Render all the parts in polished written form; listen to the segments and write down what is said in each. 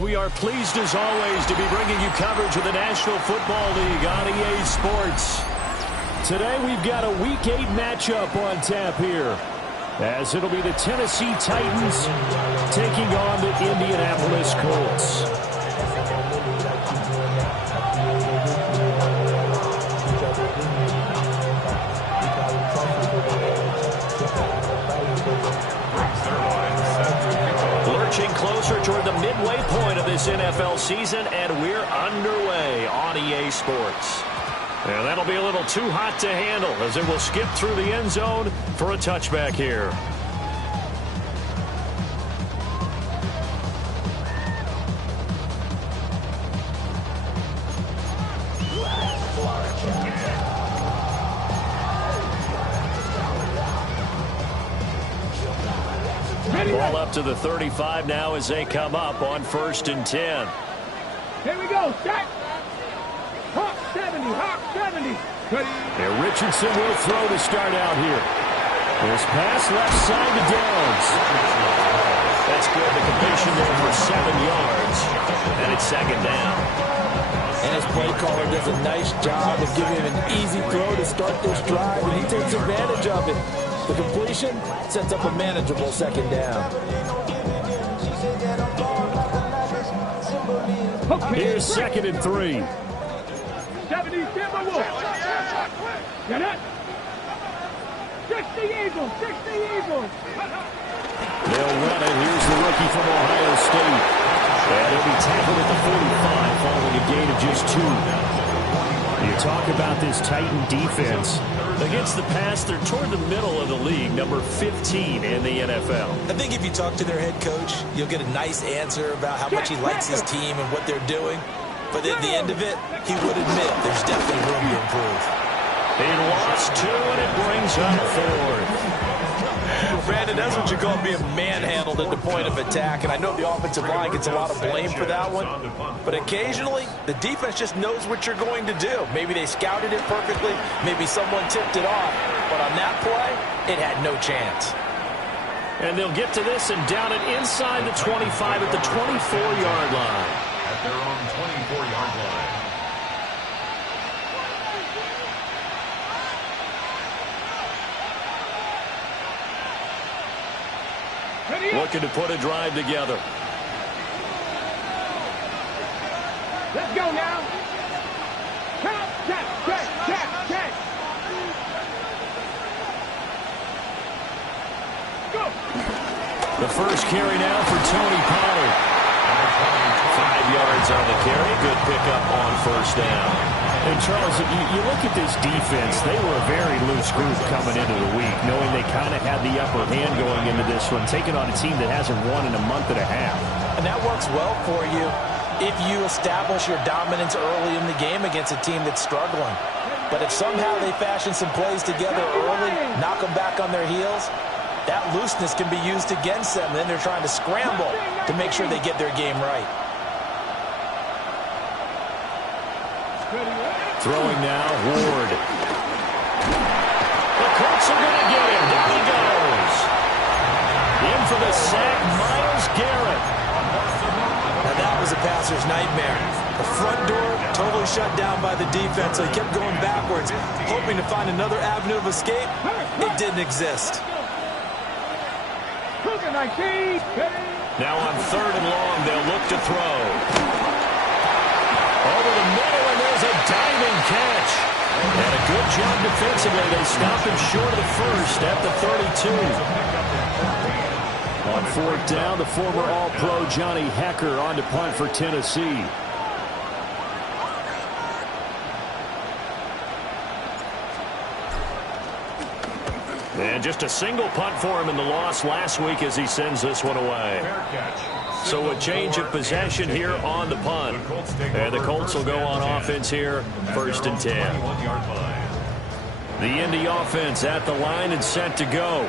We are pleased as always to be bringing you coverage of the National Football League on EA Sports. Today we've got a Week 8 matchup on tap here, as it'll be the Tennessee Titans taking on the Indianapolis Colts. Lurching closer toward the midway point of this NFL season, and we're underway on EA Sports. And that'll be a little too hot to handle, as it will skip through the end zone for a touchback here. Ball up to the 35 now as they come up on 1st and 10. Here we go, set. Hawk 70, Hawk 70. And Richardson will throw to start out here. This pass left side to Downs. That's good. The completion there for 7 yards. And it's 2nd down. And his play caller does a nice job of giving him an easy throw to start this drive, and he takes advantage of it. The completion sets up a manageable 2nd down. Here's 2nd and 3. 70, Timberwolves. Get it? 60 Eagles, 60 Eagles. They'll run it. Here's the rookie from Ohio State. And he'll be tackled at the 45 following a gain of just 2. You talk about this Titan defense. Against the pass, they're toward the middle of the league, number 15 in the NFL. I think if you talk to their head coach, you'll get a nice answer about how much he likes his team and what they're doing. But at the end of it, he would admit there's definitely room to improve. He lost 2, and it brings up 4th. Brandon, that's what you call being manhandled at the point of attack, and I know the offensive line gets a lot of blame for that one, but occasionally the defense just knows what you're going to do. Maybe they scouted it perfectly, maybe someone tipped it off, but on that play, it had no chance. And they'll get to this and down it inside the 25 at the 24-yard line. At their own 24-yard line. Looking to put a drive together. Let's go now. Count, check. Go. The first carry now for Tony Pollard. 5 yards on the carry. Good pickup on 1st down. And Charles, you look at this defense, they were a very loose group coming into the week, knowing they kind of had the upper hand going into this one, taking on a team that hasn't won in a month and a half. And that works well for you if you establish your dominance early in the game against a team that's struggling. But if somehow they fashion some plays together early, knock them back on their heels, that looseness can be used against them. Then they're trying to scramble to make sure they get their game right. Throwing now, Ward. The Colts are going to get him. Down he goes. In for the sack, Myles Garrett. Now that was a passer's nightmare. The front door totally shut down by the defense, so he kept going backwards, hoping to find another avenue of escape. It didn't exist. Now on 3rd and long, they'll look to throw. Over the middle, and there's a diving catch. And a good job defensively. They stopped him short of the first at the 32. On 4th down, the former All-Pro Johnny Hekker on to punt for Tennessee. And just a single punt for him in the loss last week as he sends this one away. So a change of possession here on the punt. And the Colts will go on offense here, 1st and 10. The Indy offense at the line and set to go.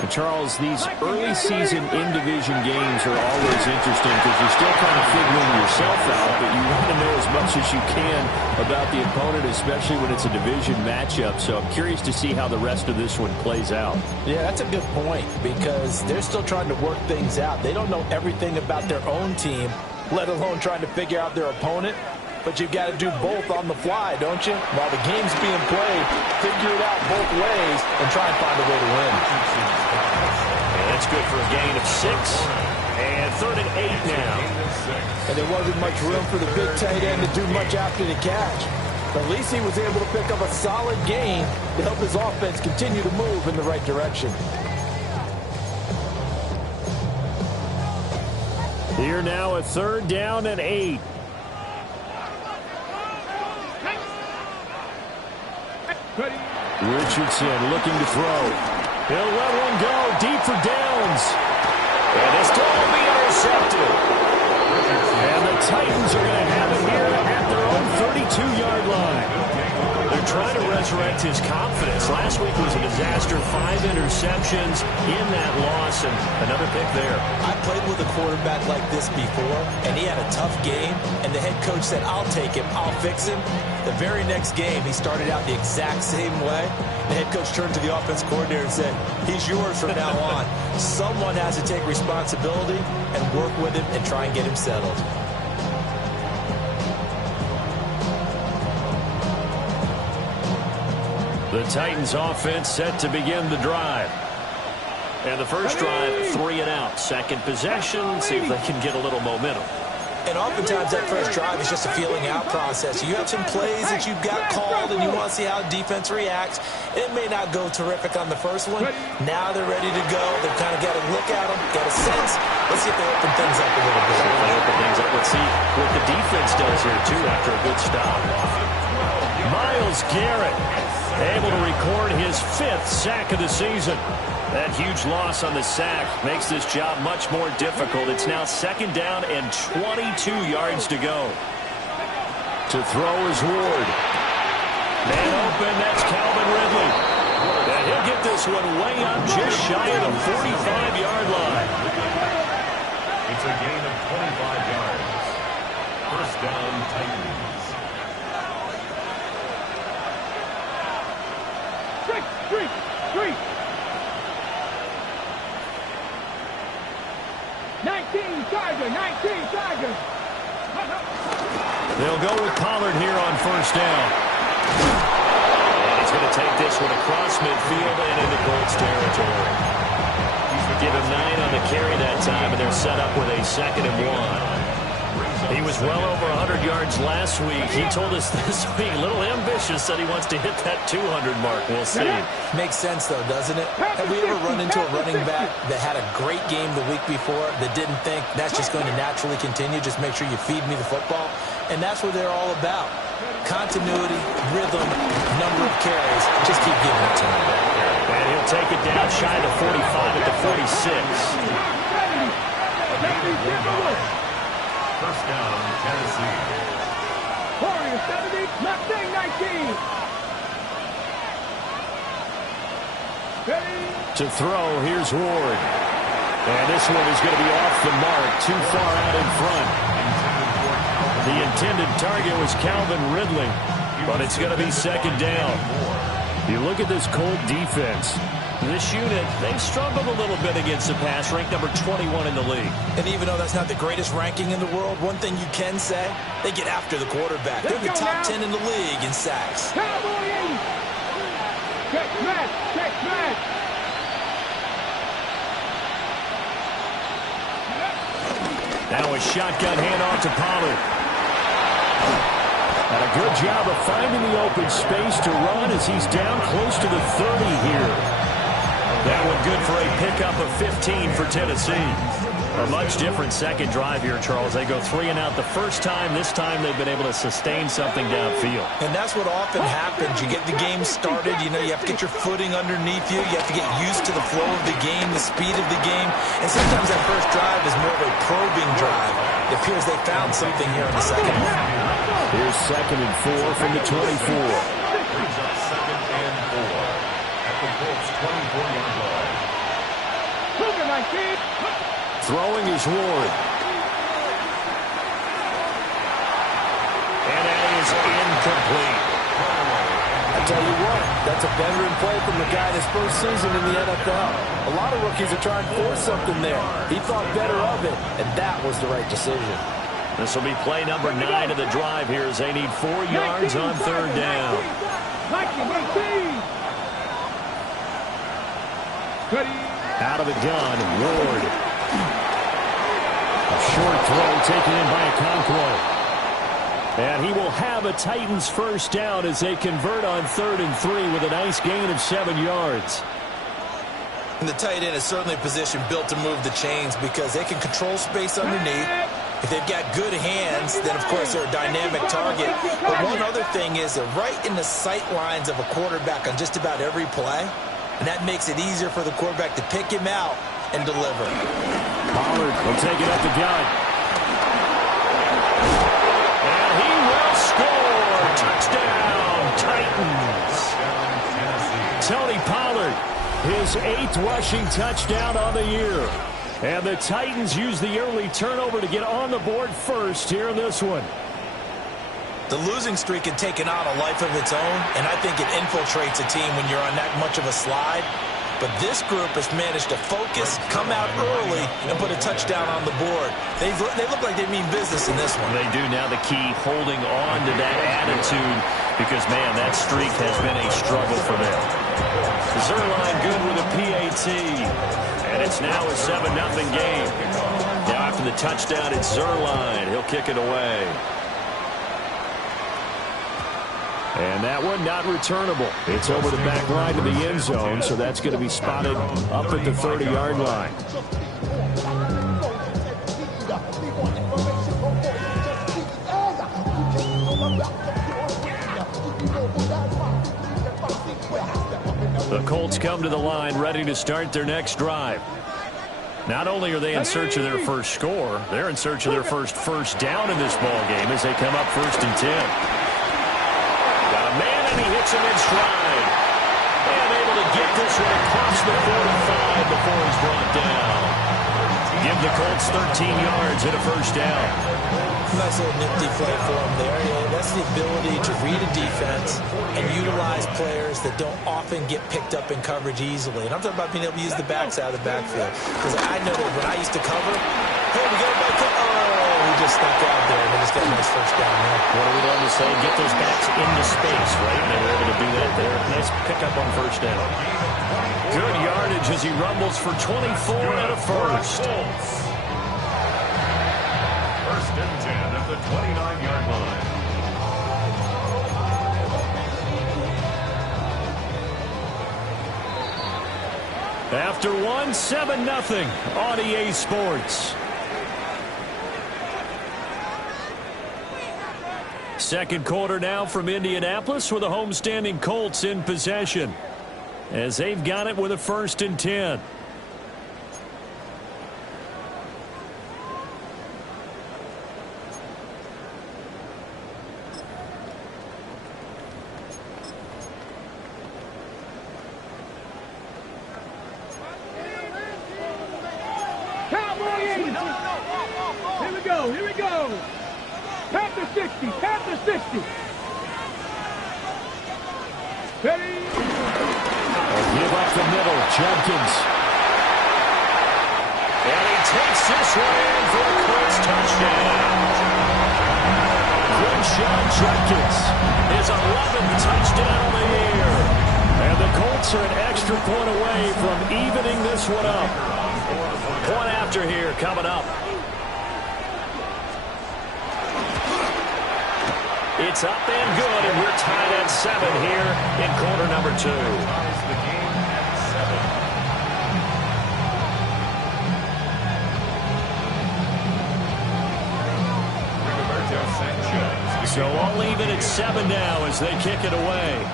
And Charles, these early season in-division games are always interesting because you're still kind of figuring yourself out, but you want to know as much as you can about the opponent, especially when it's a division matchup. So I'm curious to see how the rest of this one plays out. Yeah, that's a good point because they're still trying to work things out. They don't know everything about their own team, let alone trying to figure out their opponent. But you've got to do both on the fly, don't you? While the game's being played, figure it out both ways and try and find a way to win. And that's good for a gain of 6. And 3rd and 8 now. And there wasn't much room for the big tight end to do much after the catch. But at least he was able to pick up a solid gain to help his offense continue to move in the right direction. Here now a 3rd down and 8. Richardson looking to throw. He'll let one go deep for Downs. And this ball will be intercepted. And the Titans are going to have it here at their own 32-yard line. They're trying to resurrect his confidence. Last week was a disaster. 5 interceptions in that loss, and another pick there. I played with a quarterback like this before, and he had a tough game, and the head coach said, I'll take him, I'll fix him. The very next game, he started out the exact same way. The head coach turned to the offense coordinator and said, he's yours from now on. Someone has to take responsibility and work with him and try and get him settled. The Titans offense set to begin the drive. And the first drive, 3 and out. Second possession, see if they can get a little momentum. And oftentimes that first drive is just a feeling out process. You have some plays that you've got called and you want to see how defense reacts. It may not go terrific on the first one. Now they're ready to go. They've kind of got to look at them, get a sense. Let's see if they open things up a little bit. Let's see what the defense does here, too, after a good stop. Myles Garrett able to record his 5th sack of the season. That huge loss on the sack makes this job much more difficult. It's now 2nd down and 22 yards to go. To throw is Ward. Man open, that's Calvin Ridley. And he'll get this one way up just shy of the 45-yard line. It's a gain of 25 yards. First down, Titans. 19 Tigers. They'll go with Pollard here on first down. And he's going to take this one across midfield and into Colts territory. Give him 9 on the carry that time, and they're set up with a 2nd and 1. He was well over 100 yards last week. He told us this week, a little ambitious, said he wants to hit that 200 mark. We'll see. Makes sense, though, doesn't it? Have we ever run into a running back that had a great game the week before that didn't think that's just going to naturally continue? Just make sure you feed me the football. And that's what they're all about. Continuity, rhythm, number of carries. Just keep giving it to him. And he'll take it down shy of the 45 at the 46. First down, Tennessee. Warriors 70, Mustang 19. To throw, here's Ward. And this one is going to be off the mark, too far out in front. The intended target was Calvin Ridley, but it's going to be 2nd down. You look at this Colt defense. This unit, they've struggled a little bit against the pass, ranked number 21 in the league. And even though that's not the greatest ranking in the world, one thing you can say, they get after the quarterback. They're the top 10 in the league in sacks. Now a shotgun handoff to Pollard. And a good job of finding the open space to run as he's down close to the 30 here. That one good for a pickup of 15 for Tennessee. A much different second drive here, Charles. They go 3 and out the first time. This time they've been able to sustain something downfield. And that's what often happens. You get the game started. You know, you have to get your footing underneath you. You have to get used to the flow of the game, the speed of the game. And sometimes that first drive is more of a probing drive. It appears they found something here in the second one. Here's 2nd and 4 from the 24. Brings up 2nd and 4 at the Colts 24-yard line. Throwing is Ward. And that is incomplete. I tell you what, that's a veteran play from the guy in his first season in the NFL. A lot of rookies are trying to force something there. He thought better of it, and that was the right decision. This will be play number 9 of the drive here as they need 4 yards on third down. Out of the gun, Ward. A short throw taken in by Okonkwo. And he will have a Titans first down as they convert on 3rd and 3 with a nice gain of 7 yards. And the tight end is certainly a position built to move the chains because they can control space underneath. If they've got good hands, then, of course, they're a dynamic target. But one other thing is they're right in the sight lines of a quarterback on just about every play. And that makes it easier for the quarterback to pick him out and deliver. Pollard will take it up the gut. And he will score. Touchdown, Titans. Tony Pollard, his 8th rushing touchdown on the year. And the Titans use the early turnover to get on the board first here in this one. The losing streak had taken on a life of its own, and I think it infiltrates a team when you're on that much of a slide. But this group has managed to focus, come out early, and put a touchdown on the board. They look like they mean business in this one. They do. Now the key, holding on to that attitude, because, man, that streak has been a struggle for them. Zerline good with a PAT. And it's now a 7-0 game. Now after the touchdown, it's Zerline. He'll kick it away. And that one not returnable. It's over the back line to the end zone, so that's going to be spotted up at the 30-yard line. The Colts come to the line ready to start their next drive. Not only are they in search of their first score, they're in search of their first down in this ball game as they come up 1st and 10. Got a man, and he hits him in stride. And able to get this one across the 45 before he's brought down. Give the Colts 13 yards and a first down. Nice little nifty play for him there. Yeah, that's the ability to read a defense and utilize players that don't often get picked up in coverage easily. And I'm talking about being able to use the backs out of the backfield. Because I know that when I used to cover, hey, we got a back. Oh, he just snuck out there. And they just got a nice first down there. What do we love to say? Get those backs into space, right? And they were able to do that there. Nice pickup on first down. Good yardage as he rumbles for 24 and a first. First and 10 at the 29-yard line. After one, 7-0 on EA Sports. Second quarter now from Indianapolis with the homestanding Colts in possession, as they've got it with a 1st and 10. Here we go. Panther 60, Panther 60. Ready? Give up the middle, Judkins. And he takes this one in for a Colts touchdown. Quinshon Judkins, his 11th touchdown of the year. And the Colts are an extra point away from evening this one up. Point after here coming up. It's up and good, and we're tied at 7 here in quarter number 2. So I'll leave it at 7 now as they kick it away.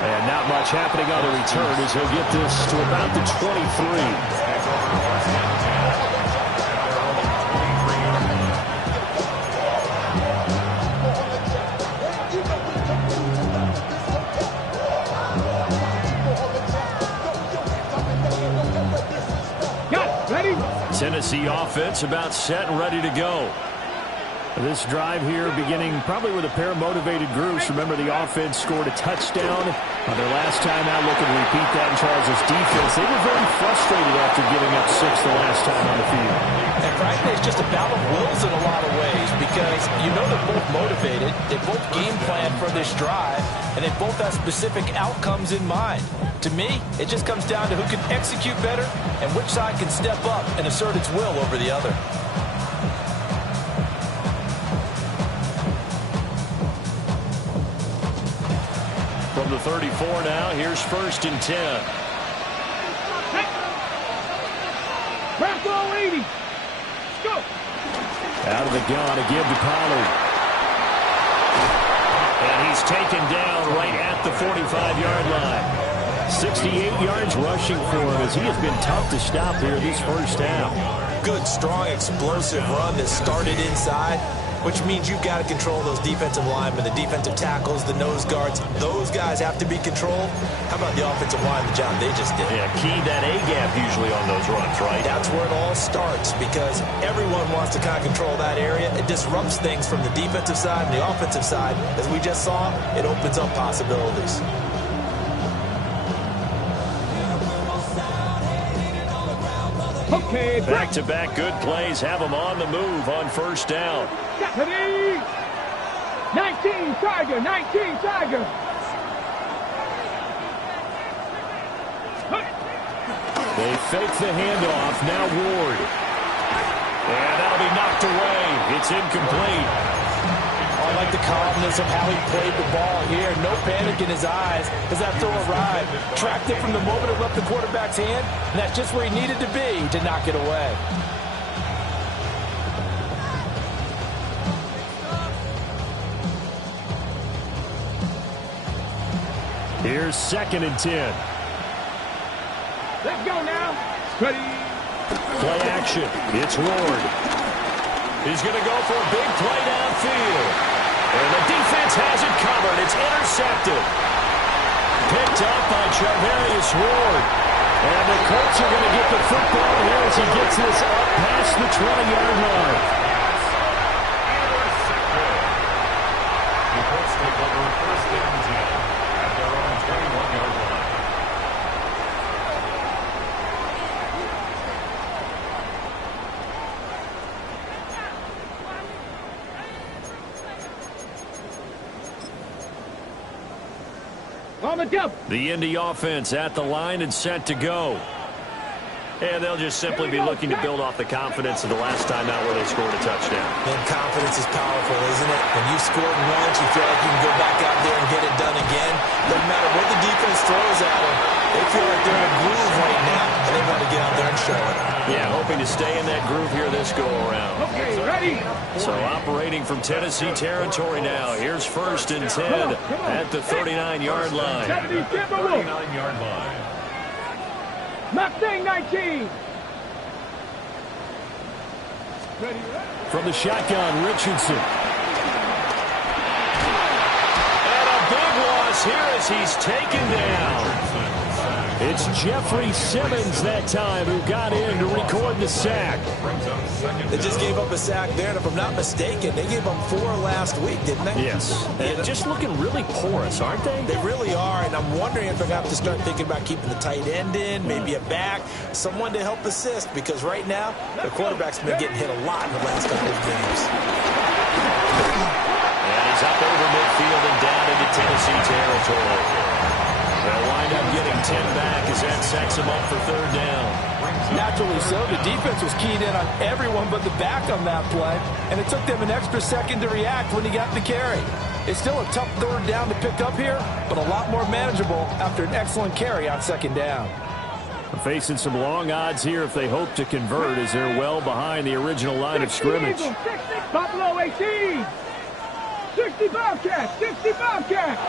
And not much happening on the return as he'll get this to about the 23. Tennessee offense about set and ready to go. This drive here beginning probably with a pair of motivated groups. Remember, the offense scored a touchdown on their last time out. Looking to repeat that in Charles' defense. They were very frustrated after giving up 6 the last time on the field. And frankly, it's just a battle of wills in a lot of ways because you know they're both motivated. They both game plan for this drive, and they both have specific outcomes in mind. To me, it just comes down to who can execute better and which side can step up and assert its will over the other. From the 34 now, here's 1st and 10. Back row 80. Let's go. Out of the gun, a give to Pollard. And he's taken down right at the 45-yard line. 68 yards rushing for him as he has been tough to stop here this first half. Good, strong, explosive run that started inside, which means you've got to control those defensive linemen, the defensive tackles, the nose guards. Those guys have to be controlled. How about the offensive line, the job they just did? Yeah, key that A-gap usually on those runs, right? That's where it all starts because everyone wants to kind of control that area. It disrupts things from the defensive side and the offensive side. As we just saw, it opens up possibilities. Okay, back-to-back good plays have them on the move on 1st down. 19 Tiger, 19 Tiger. They fake the handoff. Now Ward. And that'll be knocked away. It's incomplete. I like the calmness of how he played the ball here. No panic in his eyes as that throw arrived. Tracked it from the moment it left the quarterback's hand, and that's just where he needed to be to knock it away. Here's 2nd and 10. Let's go now. Ready. Play action. It's Ward. He's going to go for a big play downfield. And the defense has it covered. It's intercepted. Picked up by Charvarius Ward. And the Colts are going to get the football here as he gets this up past the 20-yard line. The Colts take over 1st and 10 at their own 21-yard line. On the jump. The Indy offense at the line and set to go. And they'll just simply be looking to build off the confidence of the last time out where they scored a touchdown. Man, confidence is powerful, isn't it? When you scored once, you feel like you can go back out there and get it done again. Doesn't matter what the defense throws at them. They feel like they're in a groove right now, and they want to get out there and show it. Yeah, hoping to stay in that groove here this go-around. Okay, ready. So operating from Tennessee territory now. Here's 1st and 10 at the 39-yard line. 39-yard line. Mustang 19. Ready. From the shotgun, Richardson. And a big loss here as he's taken down. It's Jeffrey Simmons that time who got in to record the sack. They just gave up a sack there, and if I'm not mistaken, they gave up 4 last week, didn't they? Yes. And just looking really porous, aren't they? They really are, and I'm wondering if they have to start thinking about keeping the tight end in, maybe a back, someone to help assist, because right now, the quarterback's been getting hit a lot in the last couple of games. And he's up over midfield and down into Tennessee territory. They'll wind up getting 10 back as that sets him up for 3rd down. Naturally so. The defense was keyed in on everyone but the back on that play, and it took them an extra second to react when he got the carry. It's still a tough 3rd down to pick up here, but a lot more manageable after an excellent carry on 2nd down. We're facing some long odds here if they hope to convert as they're well behind the original line of scrimmage. 60 Buffalo 18. 60 Bobcats. 60 Bobcats.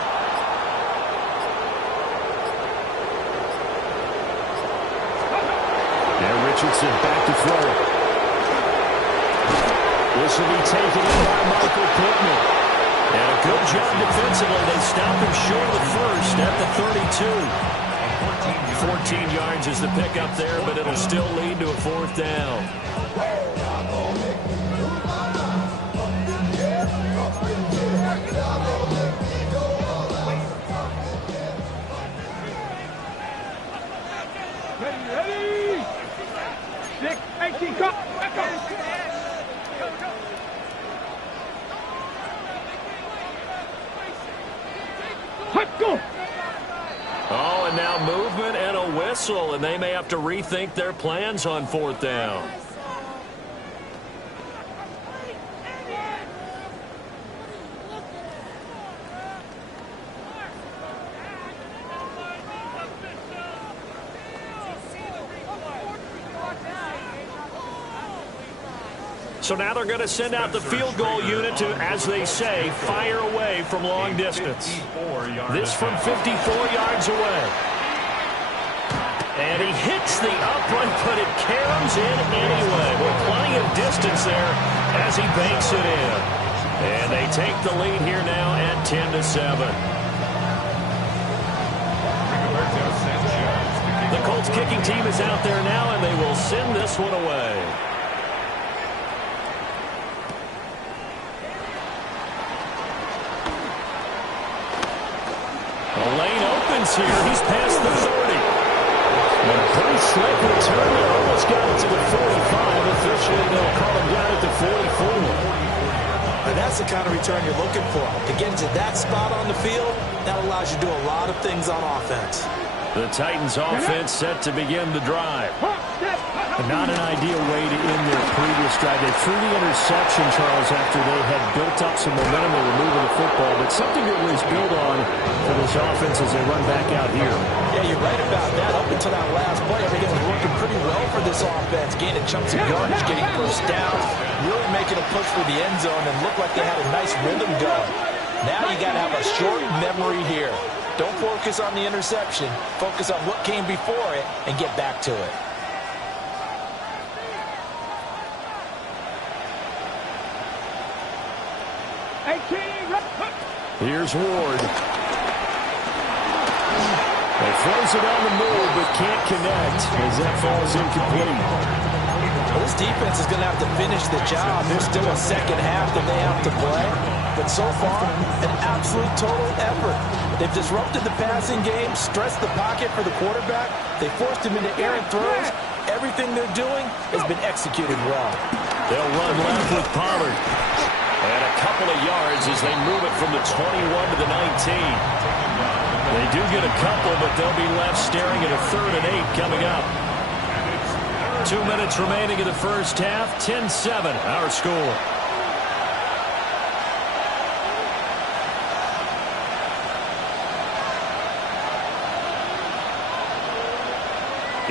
Now Richardson back to throw. This will be taken in by Michael Pittman. And a good job defensively. They stop him short of the first at the 32. 14 yards is the pickup there, but it'll still lead to a 4th down. Ready? 6, 18, go. Back up. Let's go. Oh, and now movement and a whistle, and they may have to rethink their plans on 4th down. So now they're going to send out the field goal unit to, as they say, fire away from long distance. This from 54 yards away. And he hits the upright, but it caroms in anyway. With plenty of distance there as he banks it in. And they take the lead here now at 10-7. The Colts kicking team is out there now, and they will send this one away. The lane opens here. He's past the 30. And a pretty slick return there. Almost got it to the 45. Officially, they'll call him down at the 44. And that's the kind of return you're looking for. To get into that spot on the field, that allows you to do a lot of things on offense. The Titans offense set to begin the drive. Not an ideal way to end their previous drive. They threw the interception, Charles, after they had built up some momentum. They were moving the football, but something to always build on for this offense as they run back out here. Yeah, you're right about that. Up until that last play, everything was working pretty well for this offense. Gaining chunks of yardage, getting first downs, really making a push for the end zone, and looked like they had a nice rhythm going. Now you got to have a short memory here. Don't focus on the interception. Focus on what came before it and get back to it. Here's Ward. He throws it on the move, but can't connect as that falls incomplete. Well, this defense is going to have to finish the job. There's still a second half that they have to play. But so far, an absolute total effort. They've disrupted the passing game, stressed the pocket for the quarterback. They forced him into errant throws. Everything they're doing has been executed well. They'll run left with Pollard. And a couple of yards as they move it from the 21 to the 19. They do get a couple, but they'll be left staring at a 3rd and 8 coming up. 2 minutes remaining in the first half. 10-7, our score.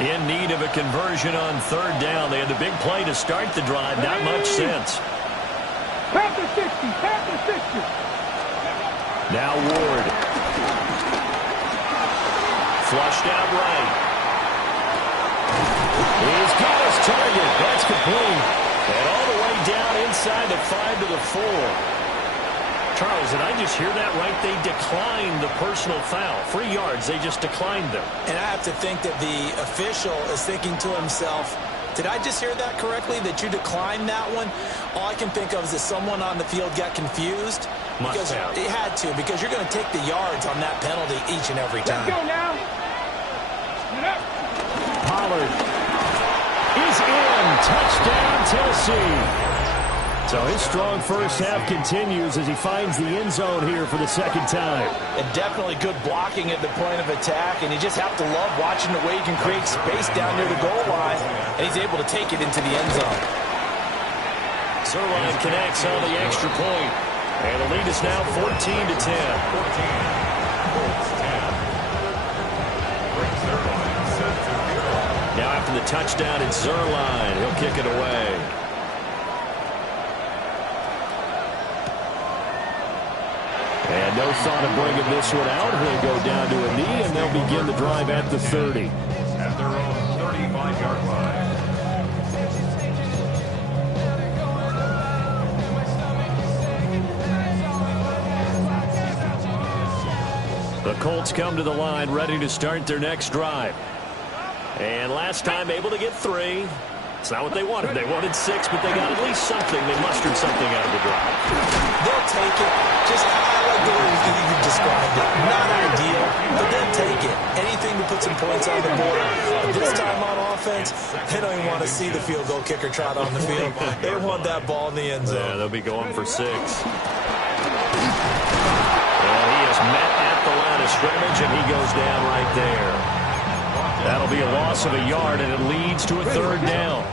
In need of a conversion on 3rd down. They had the big play to start the drive. Not much since. Past the 60, past the 60. Now Ward. Flushed out right. He's got his target. That's complete. And all the way down inside the 5 to the 4. Charles, did I just hear that right? They declined the personal foul. 3 yards, they just declined them. And I have to think that the official is thinking to himself, did I just hear that correctly, that you declined that one? All I can think of is that someone on the field got confused. Must have. It had to, because you're going to take the yards on that penalty each and every time. Let's go now. Pollard is in. Touchdown, Tennessee. So his strong first half continues as he finds the end zone here for the second time. And definitely good blocking at the point of attack, and you just have to love watching the way he can create space down near the goal line, and he's able to take it into the end zone. Zerline connects on the extra point, and the lead is now 14-10. Now after the touchdown, it's Zerline. He'll kick it away. And no thought of bringing this one out. He'll go down to a knee, and they'll begin the drive at the 30. At their own 35-yard line. The Colts come to the line ready to start their next drive. And last time able to get 3. It's not what they wanted. They wanted 6, but they got at least something. They mustered something out of the drive. They'll take it. Just, I like the way you described it. Not ideal, but they'll take it. Anything to put some points on the board. But this time on offense, they don't even want to see the field goal kicker trot on the field. They want that ball in the end zone. Yeah, they'll be going for 6. And he is met at the line of scrimmage, and he goes down right there. That'll be a loss of a yard, and it leads to a 3rd down.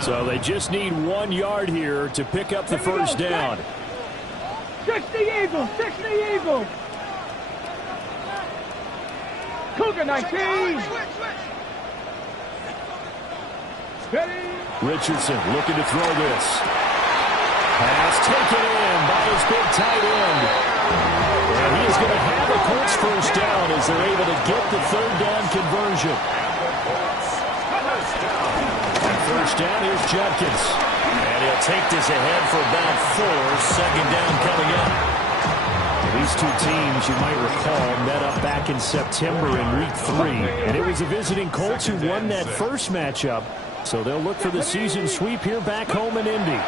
So they just need 1 yard here to pick up the first down. 60 Eagles, 60 Eagles. Cougar 19. Ready. Richardson looking to throw this. Pass taken in by his big tight end. And he is going to have a Colts first down as they're able to get the 3rd down conversion. And first down, here's Judkins. And he'll take this ahead for about 4. 2nd down coming up. These two teams, you might recall, met up back in September in Week 3. And it was the visiting Colts who won that first matchup. So they'll look for the season sweep here back home in Indy.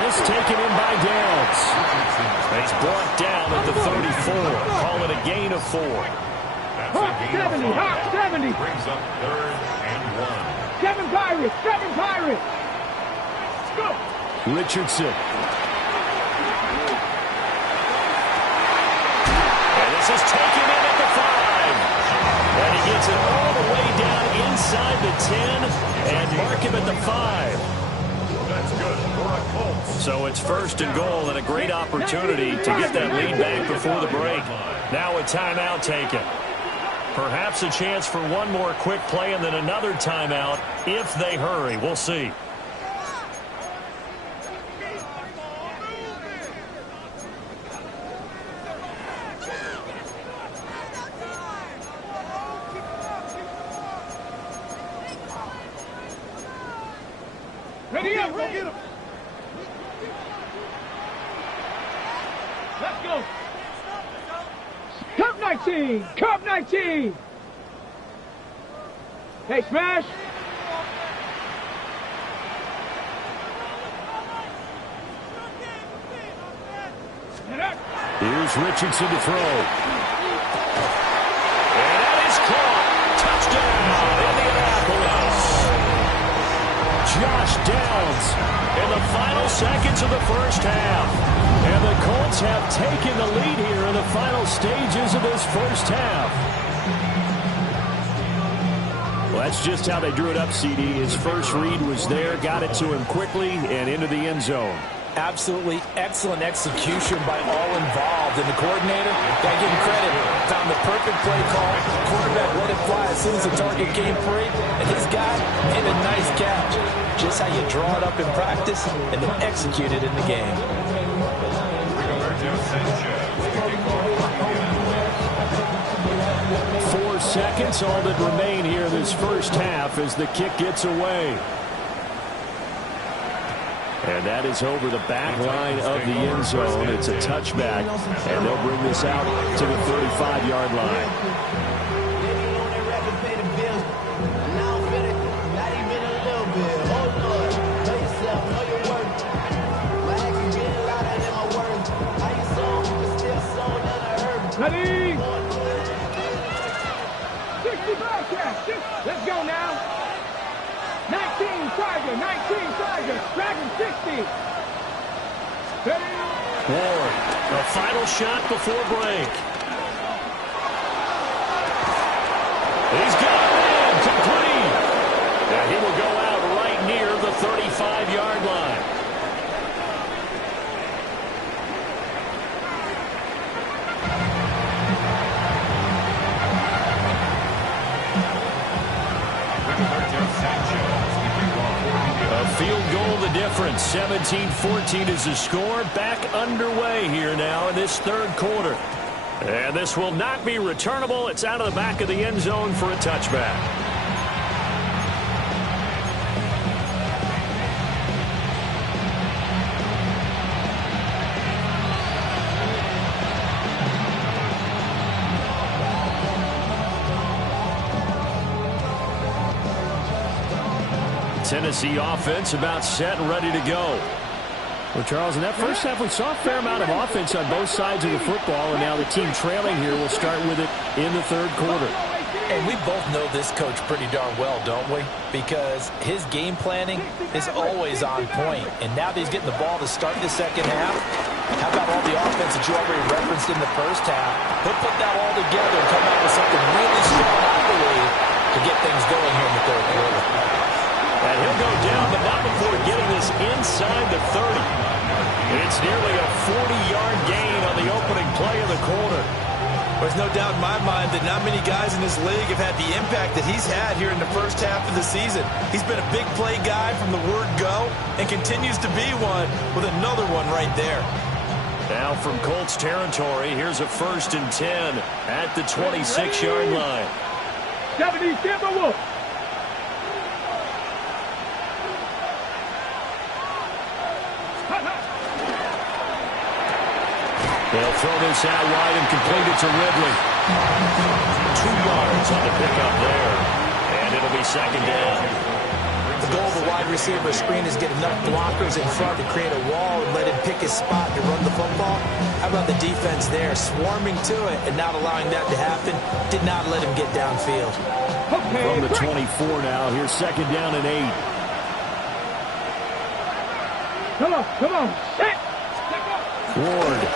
This taken in by Downs. It's brought down at the 34. Call it a gain of 4. Hawk 70, Hawk 70. Brings up 3rd and 1. 7 Pirates, 7 Pirates. Let's go. Richardson. And this is taken in at the 5. And he gets it all the way down inside the 10 and mark him at the 5. That's good for a Colts. So it's 1st and goal and a great opportunity to get that lead back before the break. Now a timeout taken. Perhaps a chance for one more quick play and then another timeout if they hurry. We'll see. Ready up, go get him. Let's go. Cup 19, Cup 19. Hey, smash. Here's Richardson to throw. And that is caught. Touchdown, Indianapolis. Josh Downs in the final seconds of the first half. And the Colts have taken the lead here in the final stages of this first half. Well, that's just how they drew it up, CD. His first read was there, got it to him quickly, and into the end zone. Absolutely excellent execution by all involved. And the coordinator, got to give him credit, found the perfect play call. Quarterback let it fly as soon as the target came free. And his guy made a nice catch. Just how you draw it up in practice and then execute it in the game. 4 seconds, all that remain here in this first half as the kick gets away. And that is over the back line of the end zone. It's a touchback, and they'll bring this out to the 35-yard line. Ready? 65 catch. Let's go now. 19 Tiger, 19 Tiger. Dragon 60. Ready? Ward, a final shot before break. He's got it in, complete. And he will go out right near the 35-yard line. A field goal the difference. 17-14 is the score. Back underway here now in this third quarter. And this will not be returnable. It's out of the back of the end zone for a touchback. Tennessee offense about set and ready to go. Well, Charles, in that first half, we saw a fair amount of offense on both sides of the football, and now the team trailing here will start with it in the third quarter. And we both know this coach pretty darn well, don't we? Because his game planning is always on point. And now that he's getting the ball to start the second half, how about all the offense that you already referenced in the first half? He'll put that all together and come out with something really strong, I believe, to get things going here in the third quarter. And he'll go down, but not before getting this inside the 30. It's nearly a 40-yard gain on the opening play of the quarter. There's no doubt in my mind that not many guys in this league have had the impact that he's had here in the first half of the season. He's been a big play guy from the word go and continues to be one with another one right there. Now from Colts territory, here's a 1st and 10 at the 26-yard line. 70, Timberwolf. They'll throw this out wide and complete it to Ridley. 2 yards on the pickup there. And it'll be second down. The goal of a wide receiver screen is get enough blockers in front to create a wall and let him pick his spot to run the football. How about the defense there, swarming to it and not allowing that to happen? Did not let him get downfield. From the 24 now, here's second down and 8. Come on, set. Ward.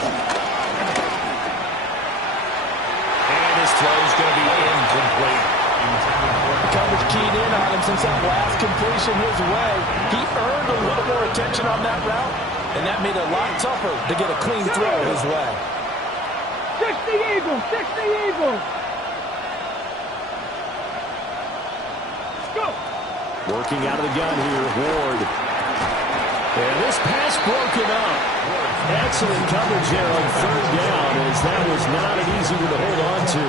And his throw's going to be incomplete. Coverage keyed in on him since that last completion his way. He earned a little more attention on that route, and that made it a lot tougher to get a clean throw his way. 60 Eagles, 60 Eagles. Let's go. Working out of the gun here, Ward. And this pass broken up. Excellent coverage there on 3rd down, as that was not an easy one to hold on to.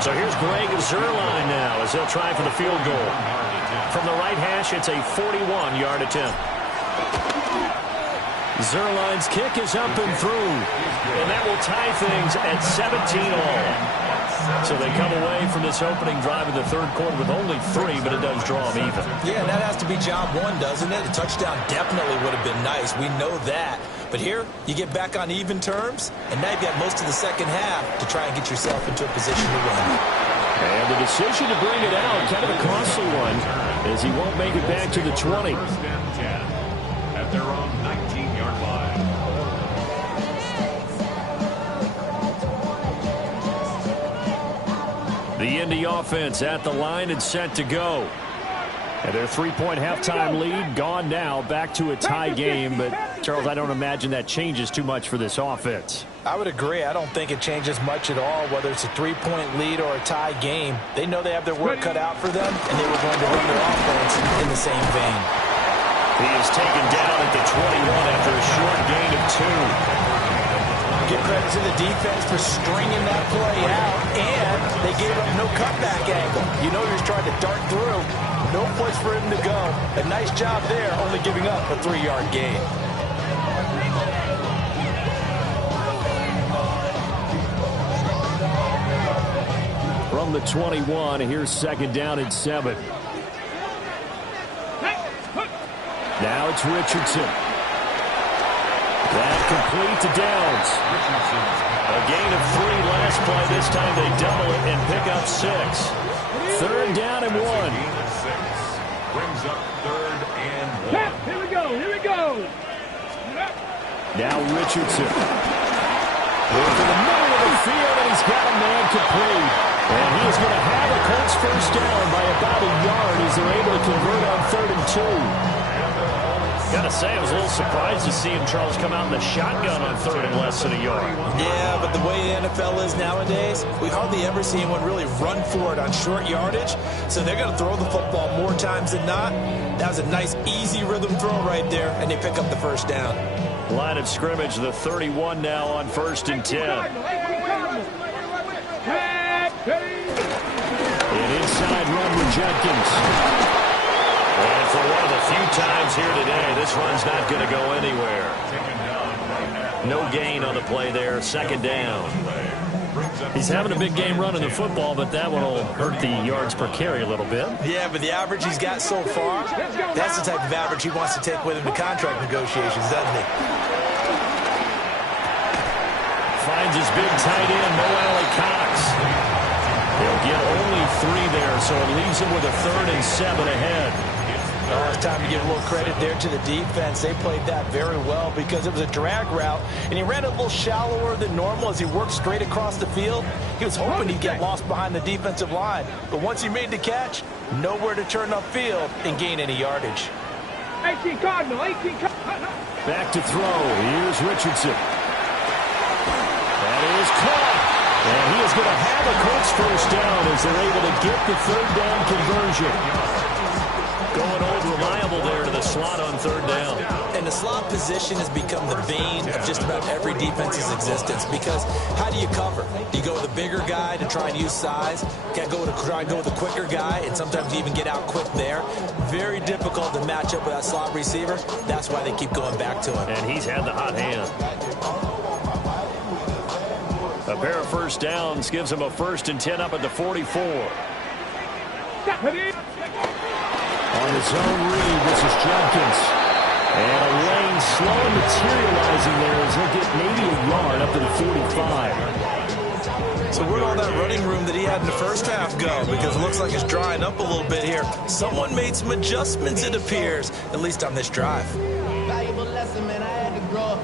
So here's Greg Zuerlein now as he'll try for the field goal. From the right hash, it's a 41-yard attempt. Zuerlein's kick is up and through, and that will tie things at 17-all. So they come away from this opening drive in the third quarter with only 3, but it does draw them even. Yeah, and that has to be job 1, doesn't it? A touchdown definitely would have been nice. We know that. But here, you get back on even terms, and now you've got most of the second half to try and get yourself into a position to win. And the decision to bring it out, kind of a costly one, as he won't make it back to the 20. 10 at their own 19-yard line. The Indy offense at the line and set to go. And their 3-point halftime lead gone now, back to a tie game. But, Charles, I don't imagine that changes too much for this offense. I would agree. I don't think it changes much at all, whether it's a 3-point lead or a tie game. They know they have their work cut out for them, and they were going to run their offense in the same vein. He is taken down at the 21 after a short gain of 2. Give credit to the defense for stringing that play out, and they gave up no cutback angle. You know he was trying to dart through. No place for him to go. A nice job there, only giving up a 3-yard gain. From the 21, here's second down and 7. Now it's Richardson. That complete to Downs. A gain of 3 last play. This time they double it and pick up 6. 3rd down and 1. Brings up 3rd and 1. Here we go. Now Richardson. Into the middle of the field, and he's got a man complete. And he is going to have a Colts first down by about a yard as they're able to convert on 3rd and 2. Got to say, I was a little surprised to see him, Charles, come out in the shotgun on 3rd and less than a yard. Yeah, but the way the NFL is nowadays, we hardly ever see anyone really run for it on short yardage. So they're going to throw the football more times than not. That was a nice, easy rhythm throw right there, and they pick up the first down. Line of scrimmage, the 31 now on 1st and 10. An inside run with Jenkins. And for one of the few times here today, this run's not going to go anywhere. No gain on the play there, 2nd down. He's having a big game running the football, but that one will hurt the yards per carry a little bit. Yeah, but the average he's got so far, that's the type of average he wants to take with him to contract negotiations, doesn't he? Finds his big tight end, Mo Alley-Cox. He'll get only 3 there, so it leaves him with a 3rd and 7 ahead. Oh, it's time to give a little credit there to the defense. They played that very well because it was a drag route, and he ran a little shallower than normal as he worked straight across the field. He was hoping he'd get lost behind the defensive line, but once he made the catch, nowhere to turn upfield and gain any yardage. 18 Cardinal, 18 Cardinal. Back to throw. Here's Richardson. That is caught. And he is going to have a Colts first down as they're able to get the 3rd down conversion. Going old reliable there to the slot on 3rd down. And the slot position has become the bane of just about every defense's existence because how do you cover? Do you go with a bigger guy to try and use size? Can't go with try and go with a quicker guy, and sometimes you even get out quick there. Very difficult to match up with that slot receiver. That's why they keep going back to him. And he's had the hot hand. A pair of first downs gives him a 1st and 10 up at the 44. On his own read, this is Jenkins. And a lane slow materializing there as he'll get maybe a yard up to the 45. So where'd all that running room that he had in the first half go? Because it looks like it's drying up a little bit here. Someone made some adjustments, it appears, at least on this drive. Valuable lesson, man. I had to grow up.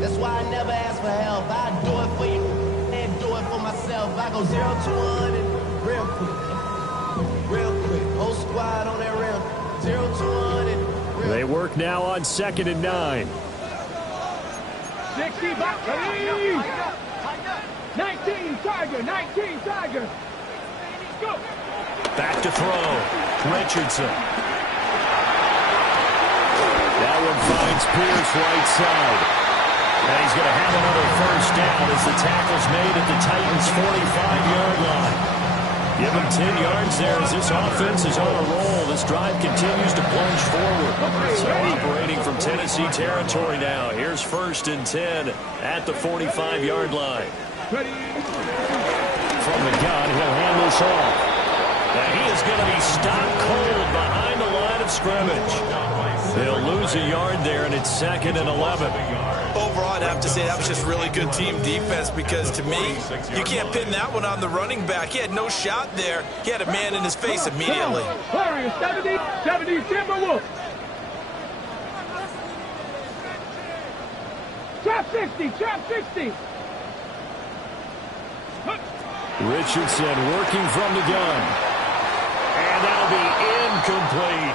That's why I never ask for help. I do it for you and do it for myself. I go 0 to 100 real quick. Real quick. Whole squad on that rail. 0 to 100. They work now on 2nd and 9. 60 back. 19 Tiger. 19 Tiger. Go. Back to throw. Richardson. That one finds Pierce right side. And he's going to have another first down as the tackle's made at the Titans' 45-yard line. Give him 10 yards there as this offense is on a roll. This drive continues to plunge forward. So operating from Tennessee territory now. Here's 1st and 10 at the 45-yard line. From the gun, he'll hand this off. And he is going to be stopped cold behind the line of scrimmage. They'll lose a yard there, and it's 2nd and 11. Overall, I'd have to say that was just really good team defense because, to me, you can't pin that one on the running back. He had no shot there. He had a man in his face immediately. Warriors, 70 Timberwolves. Trap 60, trap 60. Richardson working from the gun. And that'll be incomplete.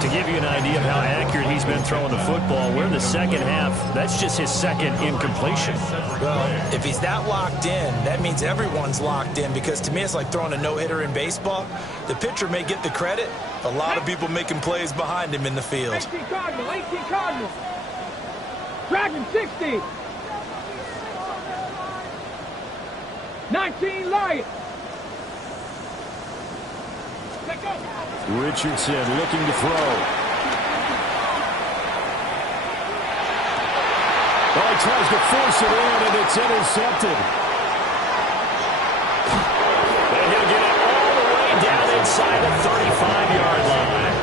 To give you an idea of how accurate he's been throwing the football, we're in the second half. That's just his 2nd incompletion. Well, if he's that locked in, that means everyone's locked in because to me it's like throwing a no-hitter in baseball. The pitcher may get the credit. A lot of people making plays behind him in the field. 18 Cardinal, 18 Cardinal. Dragon 60. 19 Lions. Richardson looking to throw. Oh, he tries to force it in, and it's intercepted. And he'll get it all the way down inside the 35-yard line.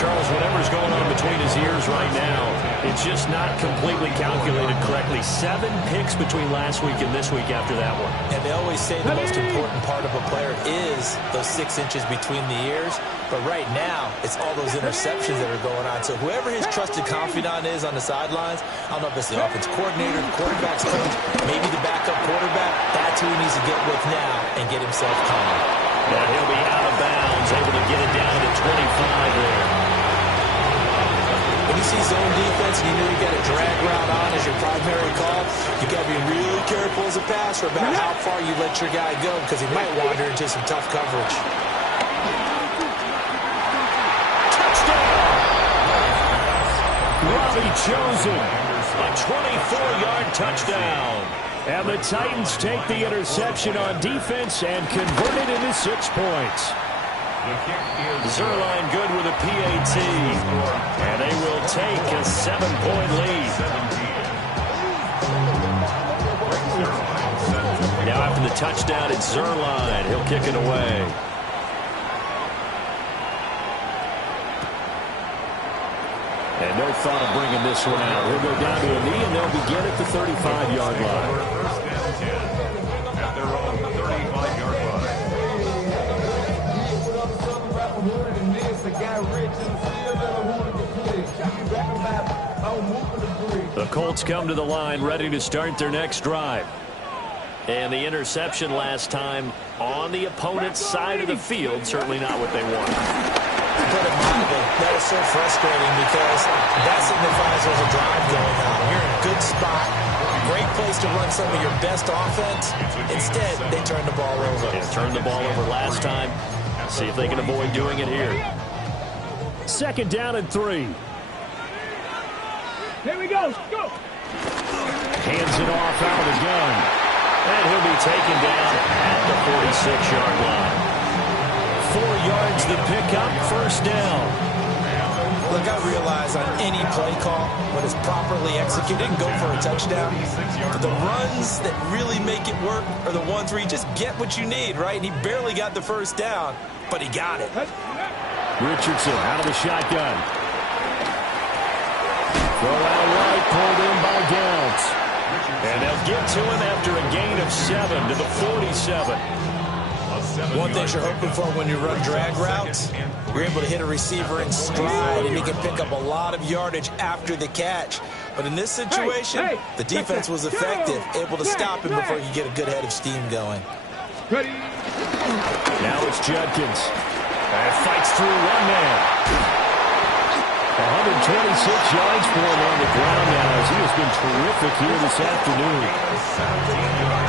Charles, whatever's going on between his ears right now, it's just not completely calculated correctly. 7 picks between last week and this week after that one. And they always say the most important part of a player is those 6 inches between the ears. But right now, it's all those interceptions that are going on. So whoever his trusted confidant is on the sidelines, I don't know if it's the offense coordinator, the quarterback's coach, maybe the backup quarterback, that's who he needs to get with now and get himself calm. And he'll be out of bounds, able to get it down to 25 there. When you see zone defense and you know you got a drag route on as your primary call, you got to be really careful as a passer about how far you let your guy go because he might wander into some tough coverage. Touchdown! Robbie Chosen, a 24-yard touchdown. And the Titans take the interception on defense and convert it into 6 points. Zerline good with a PAT. And they will take a 7-point lead. Now after the touchdown, it's Zerline. He'll kick it away. And no thought of bringing this one out. He'll go down to a knee, and they'll begin at the 35-yard line. First down 10 at their own 35-yard line. The Colts come to the line ready to start their next drive. And the interception last time on the opponent's side of the field, certainly not what they want. Put it mildly, that is so frustrating because that signifies there's a drive going on. You're in a good spot, great place to run some of your best offense. Instead, they turn the ball over. Yeah, turned the ball over last time. See if they can avoid doing it here. 2nd down and 3. Here we go. Go. Hands it off out of the gun. And he'll be taken down at the 46-yard line. 4 yards the pickup, first down. Look, I realize on any play call, when it's properly executed, and go for a touchdown. But the runs that really make it work are the ones where you just get what you need, right? And he barely got the first down, but he got it. Richardson out of the shotgun. Throw out right, pulled in by Downs. And they'll get to him after a gain of 7 to the 47. One thing you're hoping for when you run drag routes, you're able to hit a receiver in stride, and he can pick up a lot of yardage after the catch. But in this situation, the defense was effective, able to stop him before he could get a good head of steam going. Now it's Judkins. And fights through one man. 126 yards for him on the ground now as he has been terrific here this afternoon.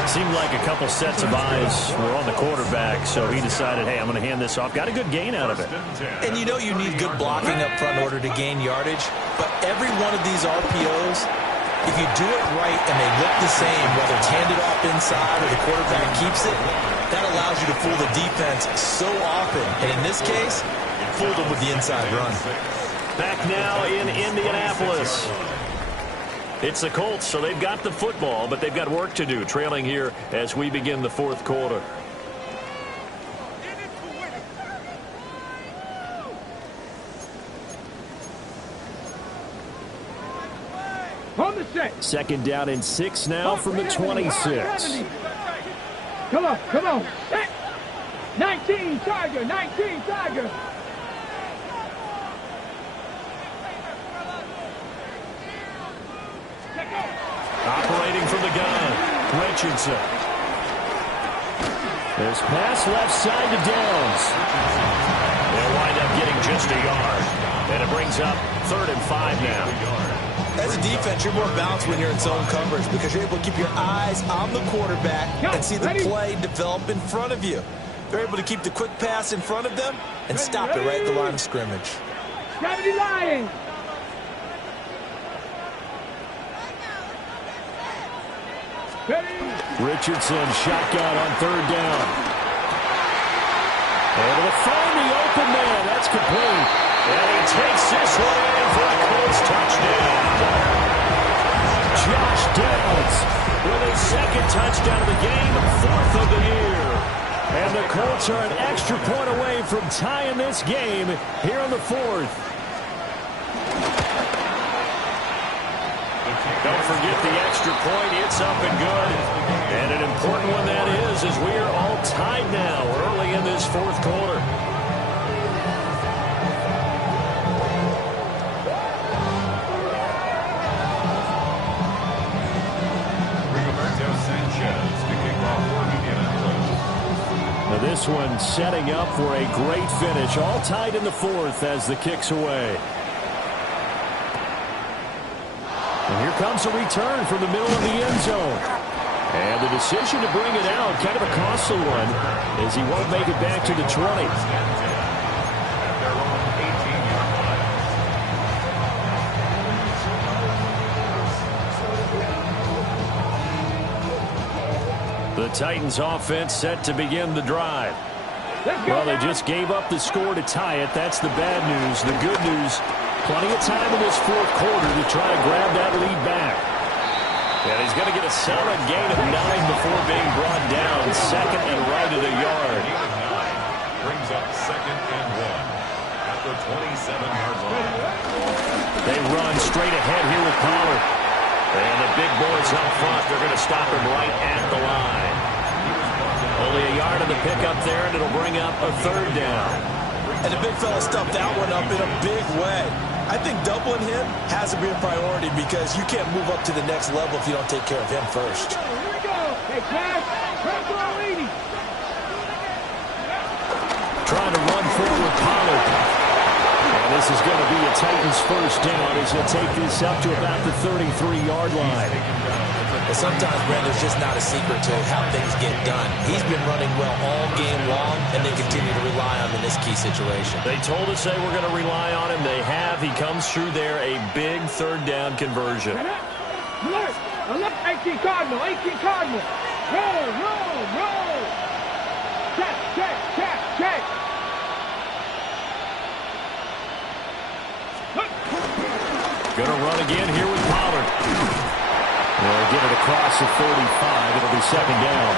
Seemed like a couple sets of eyes were on the quarterback, so he decided, hey, I'm going to hand this off. Got a good gain out of it. And you know you need good blocking up front in order to gain yardage, but every one of these RPOs, if you do it right and they look the same, whether it's handed off inside or the quarterback keeps it, that allows you to fool the defense so often. And in this case, it fooled them with the inside run. Back now in Indianapolis. It's the Colts, so they've got the football, but they've got work to do, trailing here as we begin the 4th quarter. On the set. 2nd down and 6 now from the 26. Come on, come on. Set. 19 Tiger, 19 Tiger. Operating from the gun, Richardson. This pass left side to Downs. They'll wind up getting just a yard. And it brings up 3rd and 5 now. As a defense, you're more balanced when you're in zone coverage because you're able to keep your eyes on the quarterback and see the play develop in front of you. They're able to keep the quick pass in front of them and stop it right at the line of scrimmage. 70 Lions. Richardson shotgun on 3rd down. Able to find the open man. That's complete. And he takes this one in for a Colts touchdown. Josh Downs with his 2nd touchdown of the game, 4th of the year. And the Colts are an extra point away from tying this game here in the 4th. Don't forget the extra point. It's up and good. And an important one that is, as we are all tied now early in this 4th quarter. Now this one setting up for a great finish. All tied in the 4th as the kick's away. And here comes a return from the middle of the end zone. And the decision to bring it out, kind of a costly one, as he won't make it back to the 20. The Titans offense set to begin the drive. Well, they just gave up the score to tie it. That's the bad news. The good news, plenty of time in this 4th quarter to try and grab that lead back. And he's going to get a solid gain of 9 before being brought down. Second and right of the yard. Brings up second and 1 at the 27-yard line. They run straight ahead here with Pollard. And the big boys up front, they're going to stop him right at the line. Only a yard of the pickup there, and it'll bring up a third down. And the big fella stuffed that one up in a big way. I think doubling him has to be a priority because you can't move up to the next level if you don't take care of him first. Here we go. Hey, Cash. Trying to run forward, Pollard. And this is going to be a Titans first down as he'll take this up to about the 33-yard line. But sometimes, Brent, there's just not a secret to how things get done. He's been running well all game long, and they continue to rely on him in this key situation. They told us they were going to rely on him. They have. He comes through there, a big third down conversion. Alert! Alert! 18 Cardinal! 18 Cardinal! Roll! Roll! Roll! Check! Check! Check! Check! Going to run again here with Pollard. They'll get it across the 35. It'll be second down.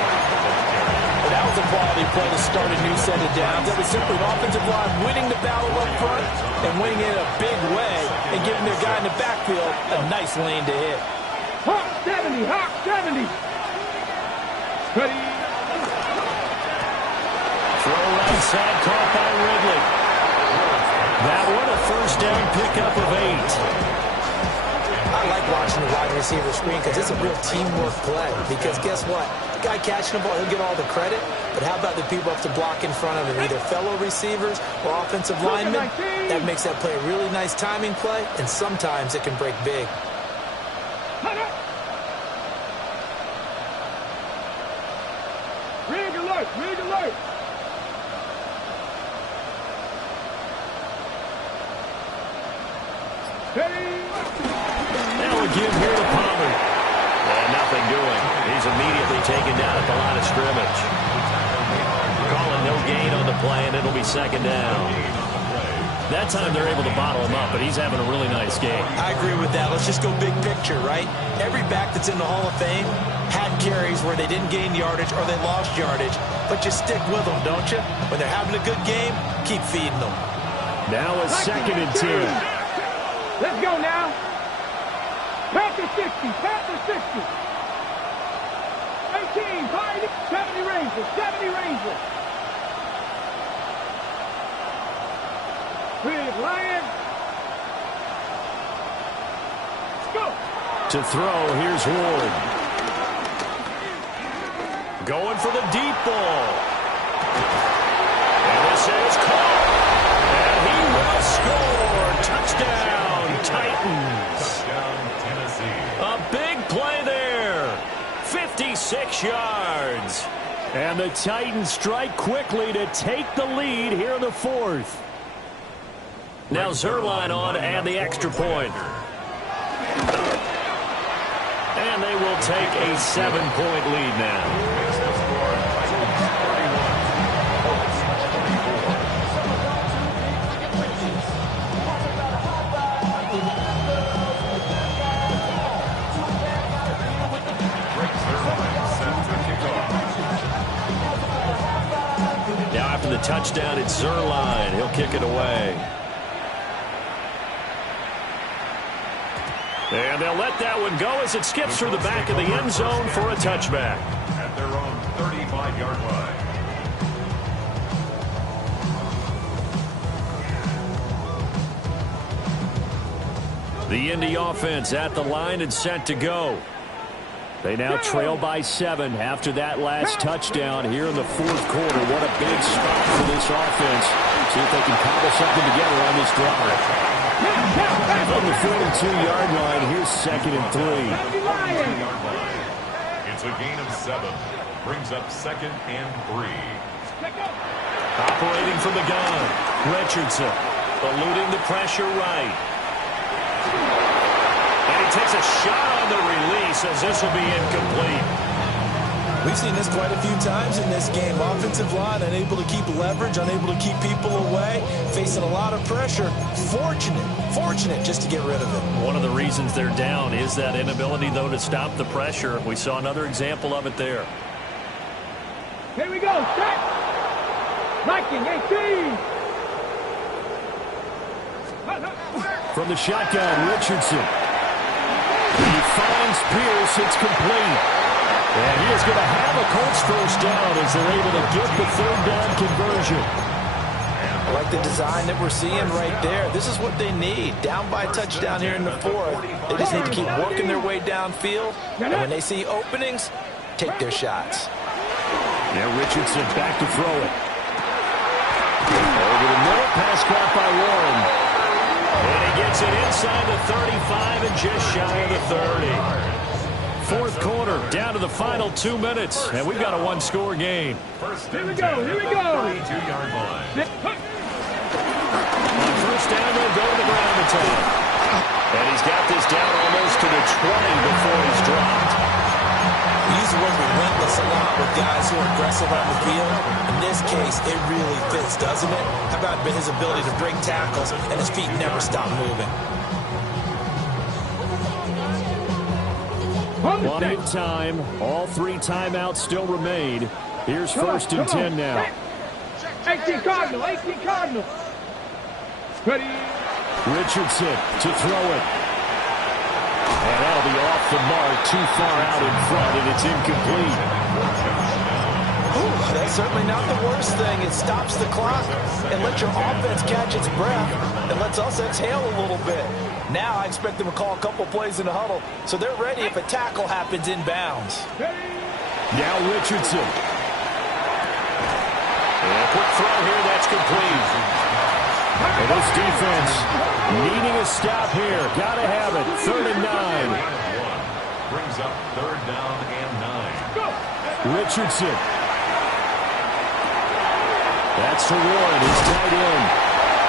And that was a quality play to start a new set of downs. That was simply an offensive line winning the battle up front and winning it in a big way and giving their guy in the backfield a nice lane to hit. Hawk 70! Hawk 70! Ready? Throw right side, caught by Ridley. That one a first down pickup of 8. I like watching the wide receiver screen because it's a real teamwork play. Because guess what? The guy catching the ball, he'll get all the credit. But how about the people up to block in front of him, either fellow receivers or offensive linemen? That makes that play a really nice timing play, and sometimes it can break big. Rig alert! Rig alert! Now again here to Pollard. And nothing doing. He's immediately taken down at the line of scrimmage. Calling no gain on the play, and it'll be second down. That time they're able to bottle him up, but he's having a really nice game. I agree with that. Let's just go big picture, right? Every back that's in the Hall of Fame had carries where they didn't gain yardage or they lost yardage, but you stick with them, don't you? When they're having a good game, keep feeding them. Now a second and 10. Let's go now. Panther 60. Panther 60. 18. 70 Rangers. 70 Rangers. Big Lion. Let's go. To throw, here's Ward. Going for the deep ball. And this is caught. And he will score. Touchdown, Titans. Touchdown, Tennessee. A big play there. 56 yards. And the Titans strike quickly to take the lead here in the fourth. Now Zerline on and the extra point. And they will take a 7-point lead now. Now after the touchdown, it's Zerline. He'll kick it away. And they'll let that one go as it skips through the back of the end zone for a touchback. At their own 35-yard line. The Indy offense at the line and set to go. They now trail by 7 after that last touchdown here in the fourth quarter. What a big spot for this offense. See if they can cobble something together on this drive. From the 42-yard line, here's second and 3. It's a gain of 7. Brings up second and 3. Operating from the gun, Richardson eluding the pressure right. And he takes a shot on the release as this will be incomplete. We've seen this quite a few times in this game. Offensive line unable to keep leverage, unable to keep people away, facing a lot of pressure. Fortunate just to get rid of it. One of the reasons they're down is that inability, though, to stop the pressure. We saw another example of it there. Here we go. Set. Liking 18. From the shotgun, Richardson. He finds Pierce. It's complete. And he is going to have a Colts first down as they're able to get the third down conversion. I like the design that we're seeing right there. This is what they need. Down by a touchdown here in the fourth. They just need to keep working their way downfield. And when they see openings, take their shots. Now Richardson back to throw it. Over the middle, pass caught by Warren. And he gets it inside the 35 and just shy of the 30. Fourth quarter, down to the final 2 minutes, and we've got a one-score game. Here we go, here we go. 32-yard line. On first down, they'll go to the ground attack. And he's got this down almost to the 20 before he's dropped. We use the word relentless a lot with guys who are aggressive on the field. In this case, it really fits, doesn't it? How about his ability to break tackles and his feet never stop moving? Plenty of time. All 3 timeouts still remain. Here's first and 10 now. 18 Cardinal, 18 Cardinal. Ready. Richardson to throw it. And that'll be off the mark, too far out in front, and it's incomplete. Ooh, that's certainly not the worst thing. It stops the clock and lets your offense catch its breath and lets us exhale a little bit. Now I expect them to call a couple plays in the huddle, so they're ready if a tackle happens inbounds. Now Richardson. And a quick throw here, that's complete. And this defense needing a stop here. Got to have it. 3rd and 9. Brings up 3rd down and 9. Richardson. That's to Warren. He's tight end.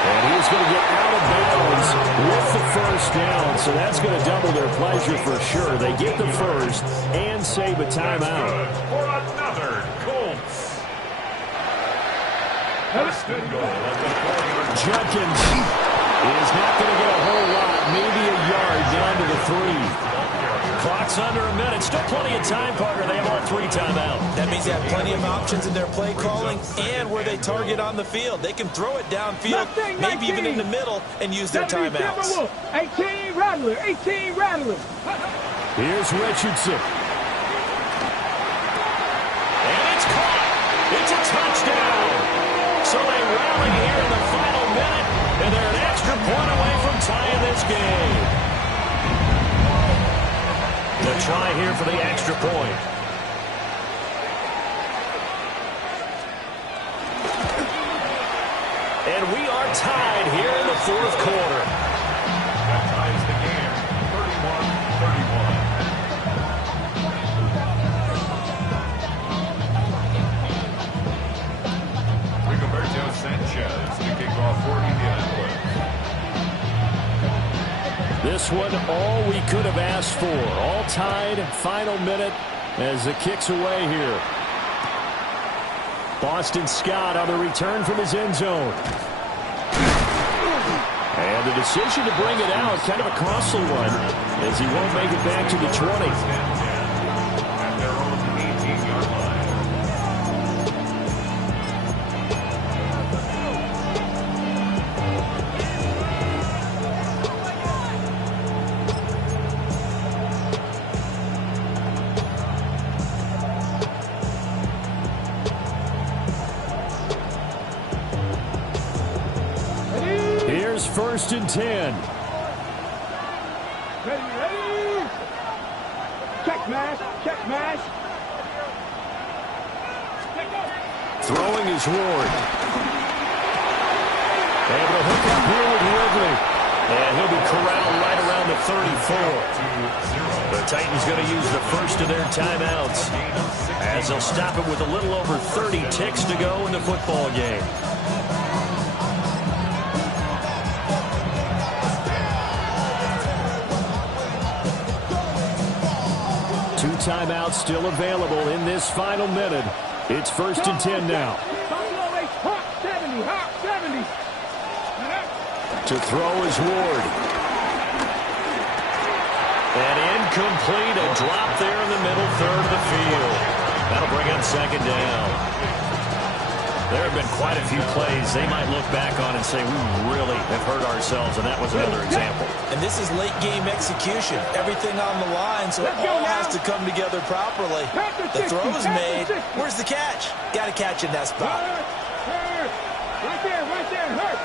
And he's going to get out of bounds with the first down. So that's going to double their pleasure for sure. They get the first and save a timeout. For another Colts. First and goal at the 4-yard. Jenkins is not going to get a whole lot. Maybe a yard down to the 3. Clock's under a minute. Still plenty of time, Parker. They have all 3 timeouts. That means they have plenty of options in their play calling and where they target on the field. They can throw it downfield, maybe even in the middle, and use their timeouts. 18 Rattler, 18 Rattler. Here's Richardson. And it's caught. It's a touchdown. So they rally here in the final minute, and they're an extra point away from tying this game. The try here for the extra point. And we are tied here in the fourth quarter. That ties the game, 31-31. Rigoberto Sanchez to kick off for Indianapolis. This one, all we could have asked for. All tied, final minute as the kick's away here. Boston Scott on the return from his end zone. And the decision to bring it out, kind of a costly one, as he won't make it back to the 20. At their own 18-yard line. First and 10. Ready. Check mash, check mash. Throwing is Ward. Able to hook up here with Ridley. And he'll be corralled right around the 34. The Titans going to use the first of their timeouts, as they'll stop it with a little over 30 ticks to go in the football game. 2 timeouts still available in this final minute. It's 1st and 10 now. Hawk 70, Hawk 70. To throw is Ward. And incomplete, a drop there in the middle third of the field. That'll bring up 2nd down. There have been quite a few plays they might look back on and say, we really have hurt ourselves, and that was another example. And this is late-game execution. Everything on the line, so it all has to come together properly. The throw's made. Where's the catch? Got to catch in that spot. Right there, hurt.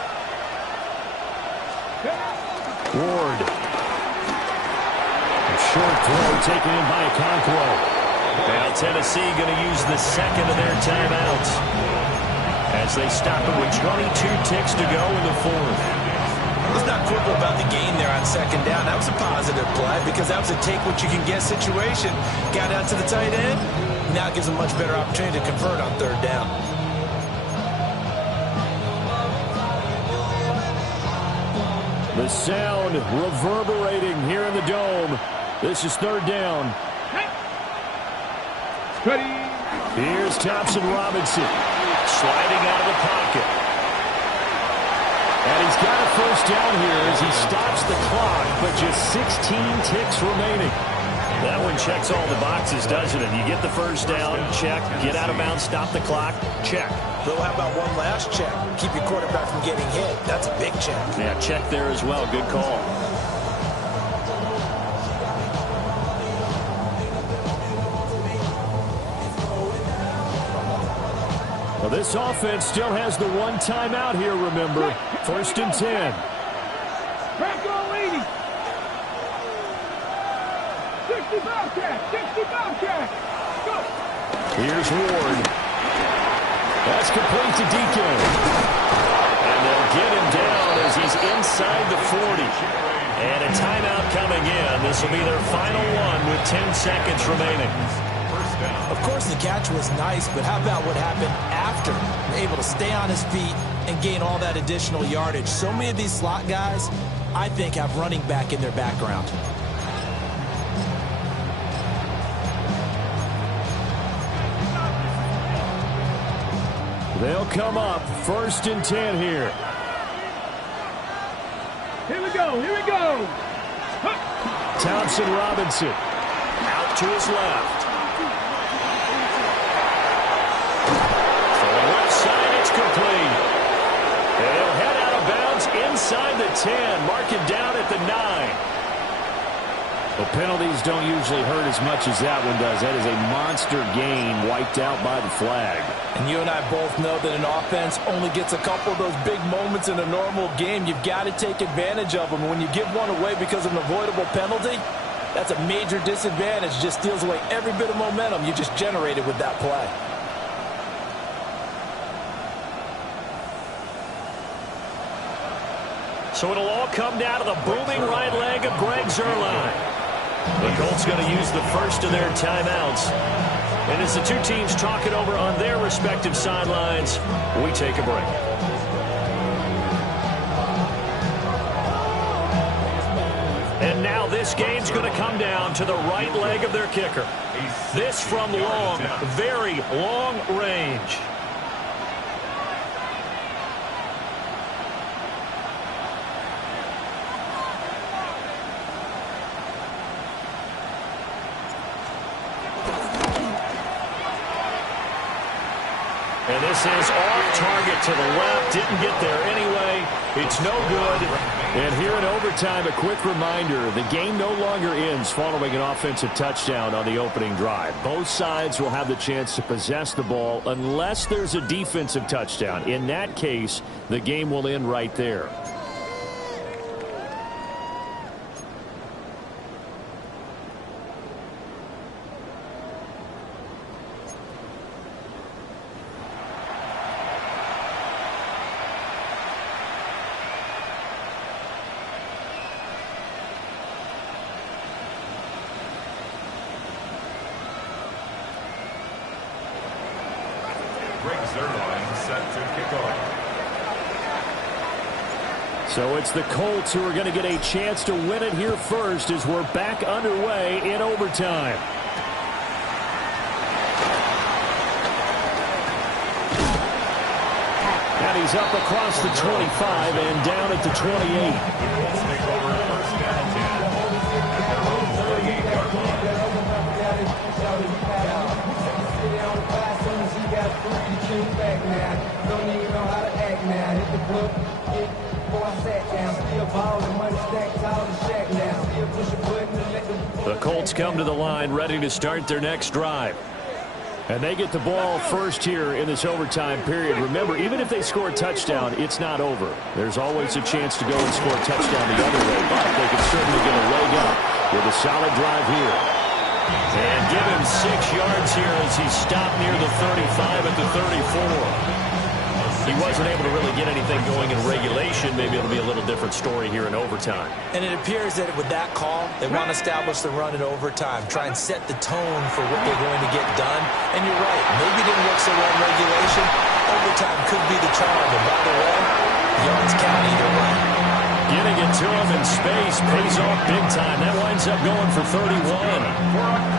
Ward. A short throw taken in by Okonkwo. Now Tennessee going to use the 2nd of their timeouts as they stop it with 22 ticks to go in the 4th. Let's not quibble about the gain there on 2nd down. That was a positive play because that was a take-what-you-can-get situation. Got out to the tight end. Now it gives them a much better opportunity to convert on 3rd down. The sound reverberating here in the Dome. This is 3rd down. Here's Thompson Robinson sliding out of the pocket. And he's got a 1st down here as he stops the clock, but just 16 ticks remaining. That one checks all the boxes, doesn't it? You get the 1st down, check. Get out of bounds, stop the clock, check. Though, how about one last check? Keep your quarterback from getting hit. That's a big check. Yeah, check there as well. Good call. Well, this offense still has the 1 timeout here, remember. 1st and 10. Crack on, lady. 60 Bobcat. Go. Here's Ward. That's complete to Deacon. And they'll get him down as he's inside the 40. And a timeout coming in. This will be their final one with 10 seconds remaining. Of course, the catch was nice, but how about what happened after? Able to stay on his feet and gain all that additional yardage. So many of these slot guys, I think, have running back in their background. They'll come up 1st and 10 here. Here we go. Thompson Robinson out to his left. Complete. They'll head out of bounds inside the 10. Mark it down at the 9. The penalties don't usually hurt as much as that one does. That is a monster gain wiped out by the flag. And you and I both know that an offense only gets a couple of those big moments in a normal game. You've got to take advantage of them. When you give one away because of an avoidable penalty, that's a major disadvantage. Just steals away every bit of momentum you just generated with that play. So it'll all come down to the booming right leg of Greg Zuerlein. The Colts going to use the 1st of their timeouts. And as the 2 teams talk it over on their respective sidelines, we take a break. And now this game's going to come down to the right leg of their kicker. This from long, very long range. And this is off target to the left. Didn't get there anyway. It's no good. And here in overtime, a quick reminder, the game no longer ends following an offensive touchdown on the opening drive. Both sides will have the chance to possess the ball unless there's a defensive touchdown. In that case, the game will end right there. So it's the Colts who are going to get a chance to win it here first as we're back underway in overtime. And he's up across the 25 and down at the 28. Take over first down 10 at their own 38-yard line. The Colts come to the line ready to start their next drive. And they get the ball first here in this overtime period. Remember, even if they score a touchdown, it's not over. There's always a chance to go and score a touchdown the other way, but they can certainly get a leg up with a solid drive here. And give him 6 yards here as he stopped near the 35 at the 34. He wasn't able to really get anything going in regulation. Maybe it'll be a little different story here in overtime. And it appears that with that call, they want to establish the run in overtime, try and set the tone for what they're going to get done. And you're right, maybe it didn't work so well in regulation. Overtime could be the charm. And by the way, yards count either way. Getting it to him in space pays off big time. That winds up going for 31.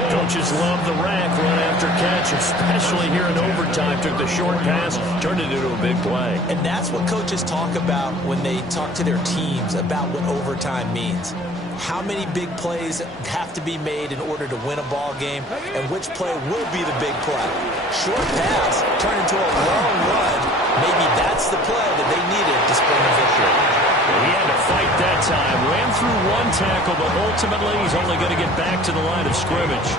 Coaches love the rack run after catch, especially here in overtime. Took the short pass, turned it into a big play. And that's what coaches talk about when they talk to their teams about what overtime means. How many big plays have to be made in order to win a ball game, and which play will be the big play. Short pass turned into a long run. Maybe that's the play that they needed to spring a victory. He had to fight that time. Ran through one tackle, but ultimately he's only going to get back to the line of scrimmage.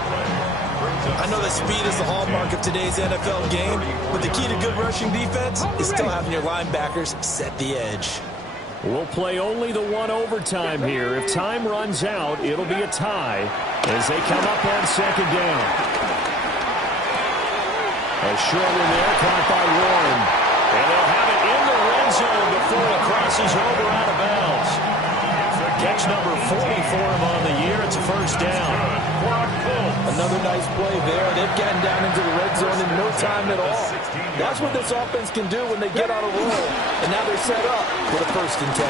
I know that speed is the hallmark of today's NFL game, but the key to good rushing defense is still having your linebackers set the edge. We'll play only the one overtime here. If time runs out, it'll be a tie as they come up on second down. A short one there, caught by Warren. And they'll have it in the red zone before it crosses over out of bounds. Catch number 40 for him on the year. It's a first down. Another nice play there. They've gotten down into the red zone in no time at all. That's what this offense can do when they get on a roll. And now they're set up for the 1st and 10.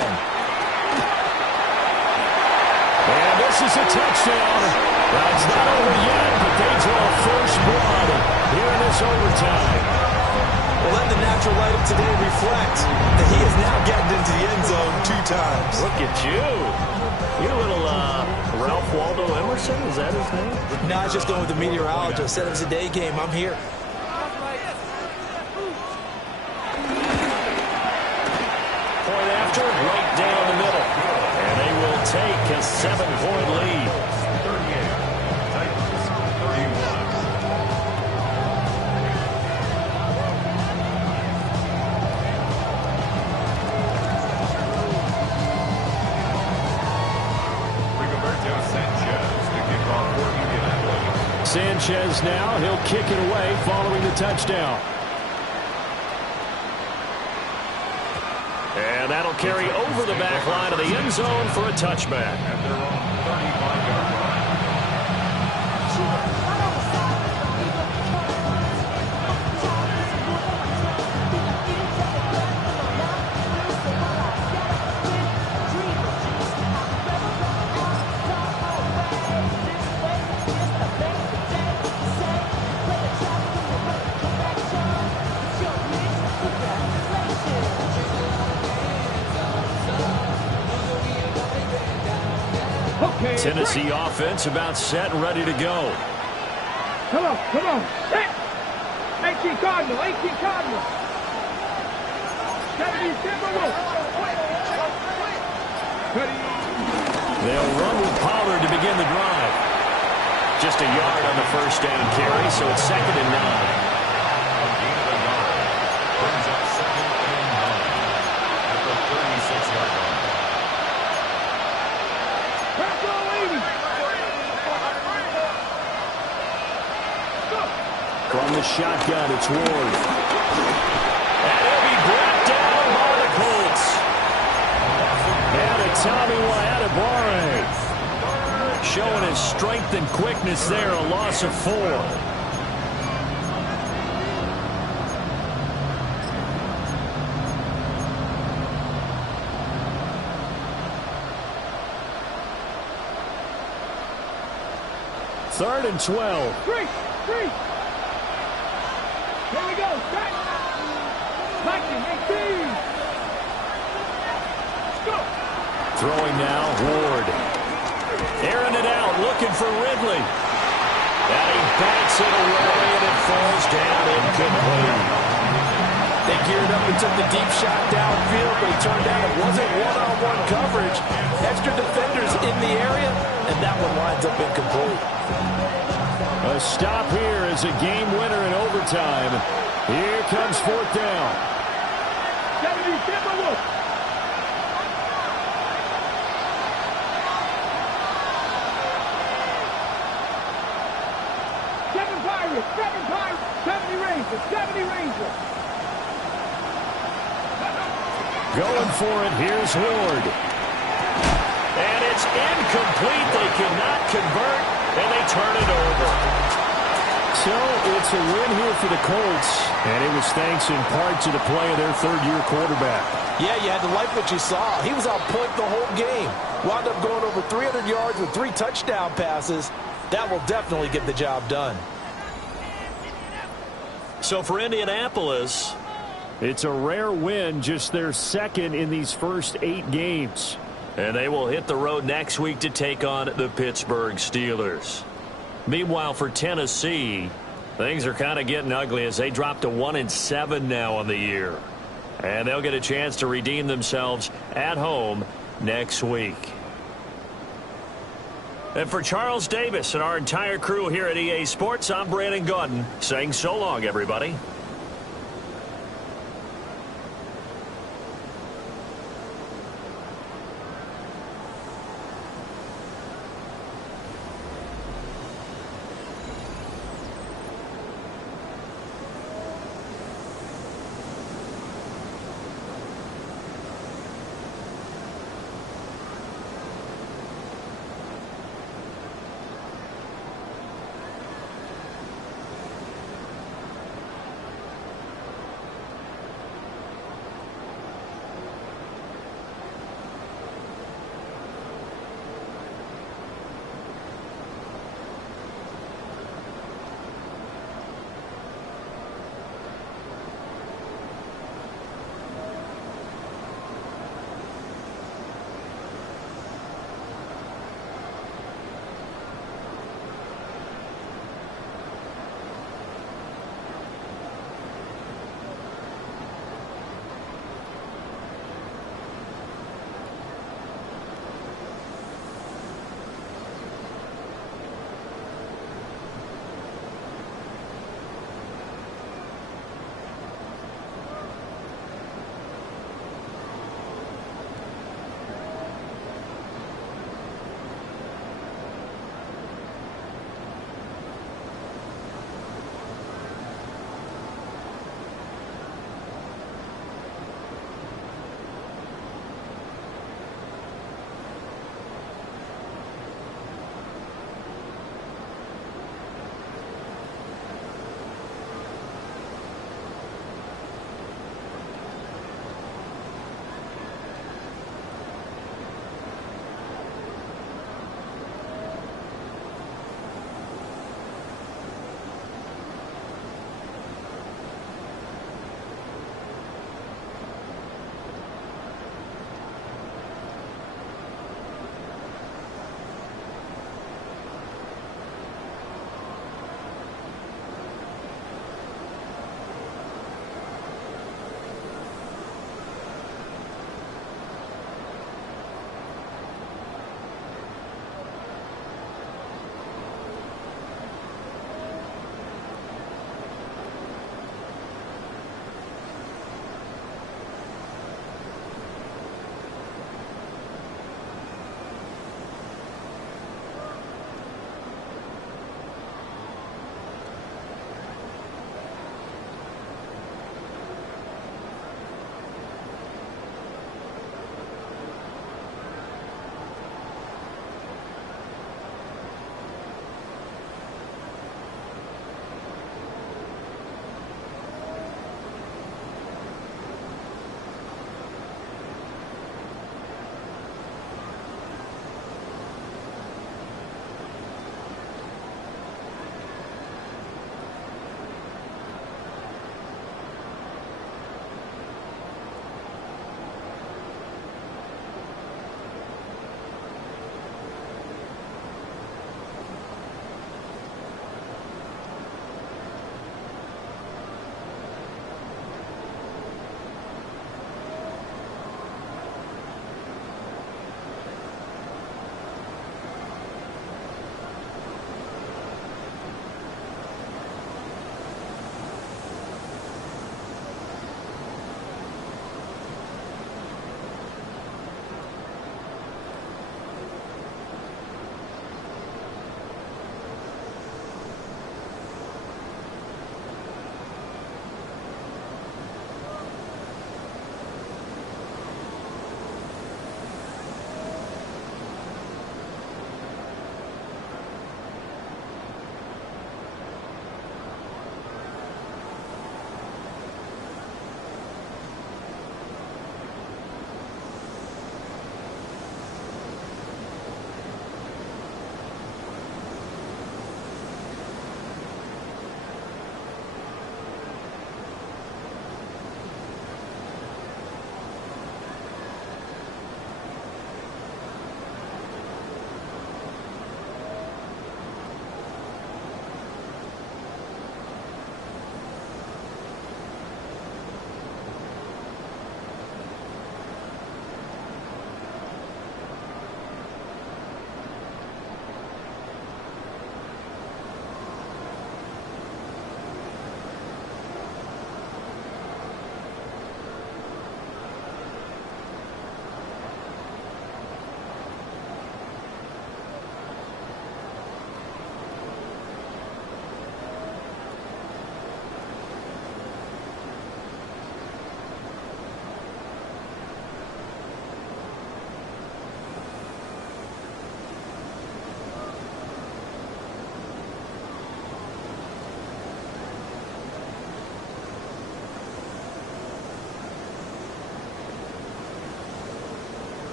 And this is a touchdown. That's not over yet, but they draw first blood here in this overtime. Well, let the natural light of today reflect that he has now gotten into the end zone 2 times. Look at you. You're a little Ralph Waldo Emerson. Is that his name? No, I was just going with the meteorologist. Said it was a day game. I'm here. Point after, right down the middle. And they will take a 7-point lead. 38, Titans 31. Sanchez now, he'll kick it away following the touchdown. And that'll carry over the back line of the end zone for a touchback. At their own 35-yard line. Tennessee offense about set and ready to go. Come on, come on. Set. 18 Cardinal, 18 Cardinal. 70 Timberwolves. They'll run with Pollard to begin the drive. Just a yard on the first down carry, so it's 2nd and 9. A gain of a yard. Brings up 2nd and 9 at the 36-yard line. From the shotgun, it's Ward. And he'll be brought down by the Colts. And a Tommy Adebawore. Showing his strength and quickness there, a loss of 4. Third and 12. Three. Here we go. Set. Viking, 18. Go. Throwing now, Ward. Airing it out, looking for Ridley. And he bats it away, and it falls down incomplete. They geared up and took the deep shot downfield, but it turned out it wasn't one-on-one coverage. Extra defenders in the area, and that one winds up incomplete. A stop here is a game winner in overtime. Here comes fourth down. 77 look. Seven Pirates, 70 Rangers. Going for it, here's Ward. And it's incomplete. They cannot convert, and they turn it over. So it's a win here for the Colts, and it was thanks in part to the play of their third-year quarterback. Yeah, you had to like what you saw. He was on point the whole game. Wound up going over 300 yards with 3 touchdown passes. That will definitely get the job done. So for Indianapolis, it's a rare win, just their second in these first 8 games. And they will hit the road next week to take on the Pittsburgh Steelers. Meanwhile, for Tennessee, things are kind of getting ugly as they drop to 1-7 now on the year. And they'll get a chance to redeem themselves at home next week. And for Charles Davis and our entire crew here at EA Sports, I'm Brandon Gaudin saying so long, everybody.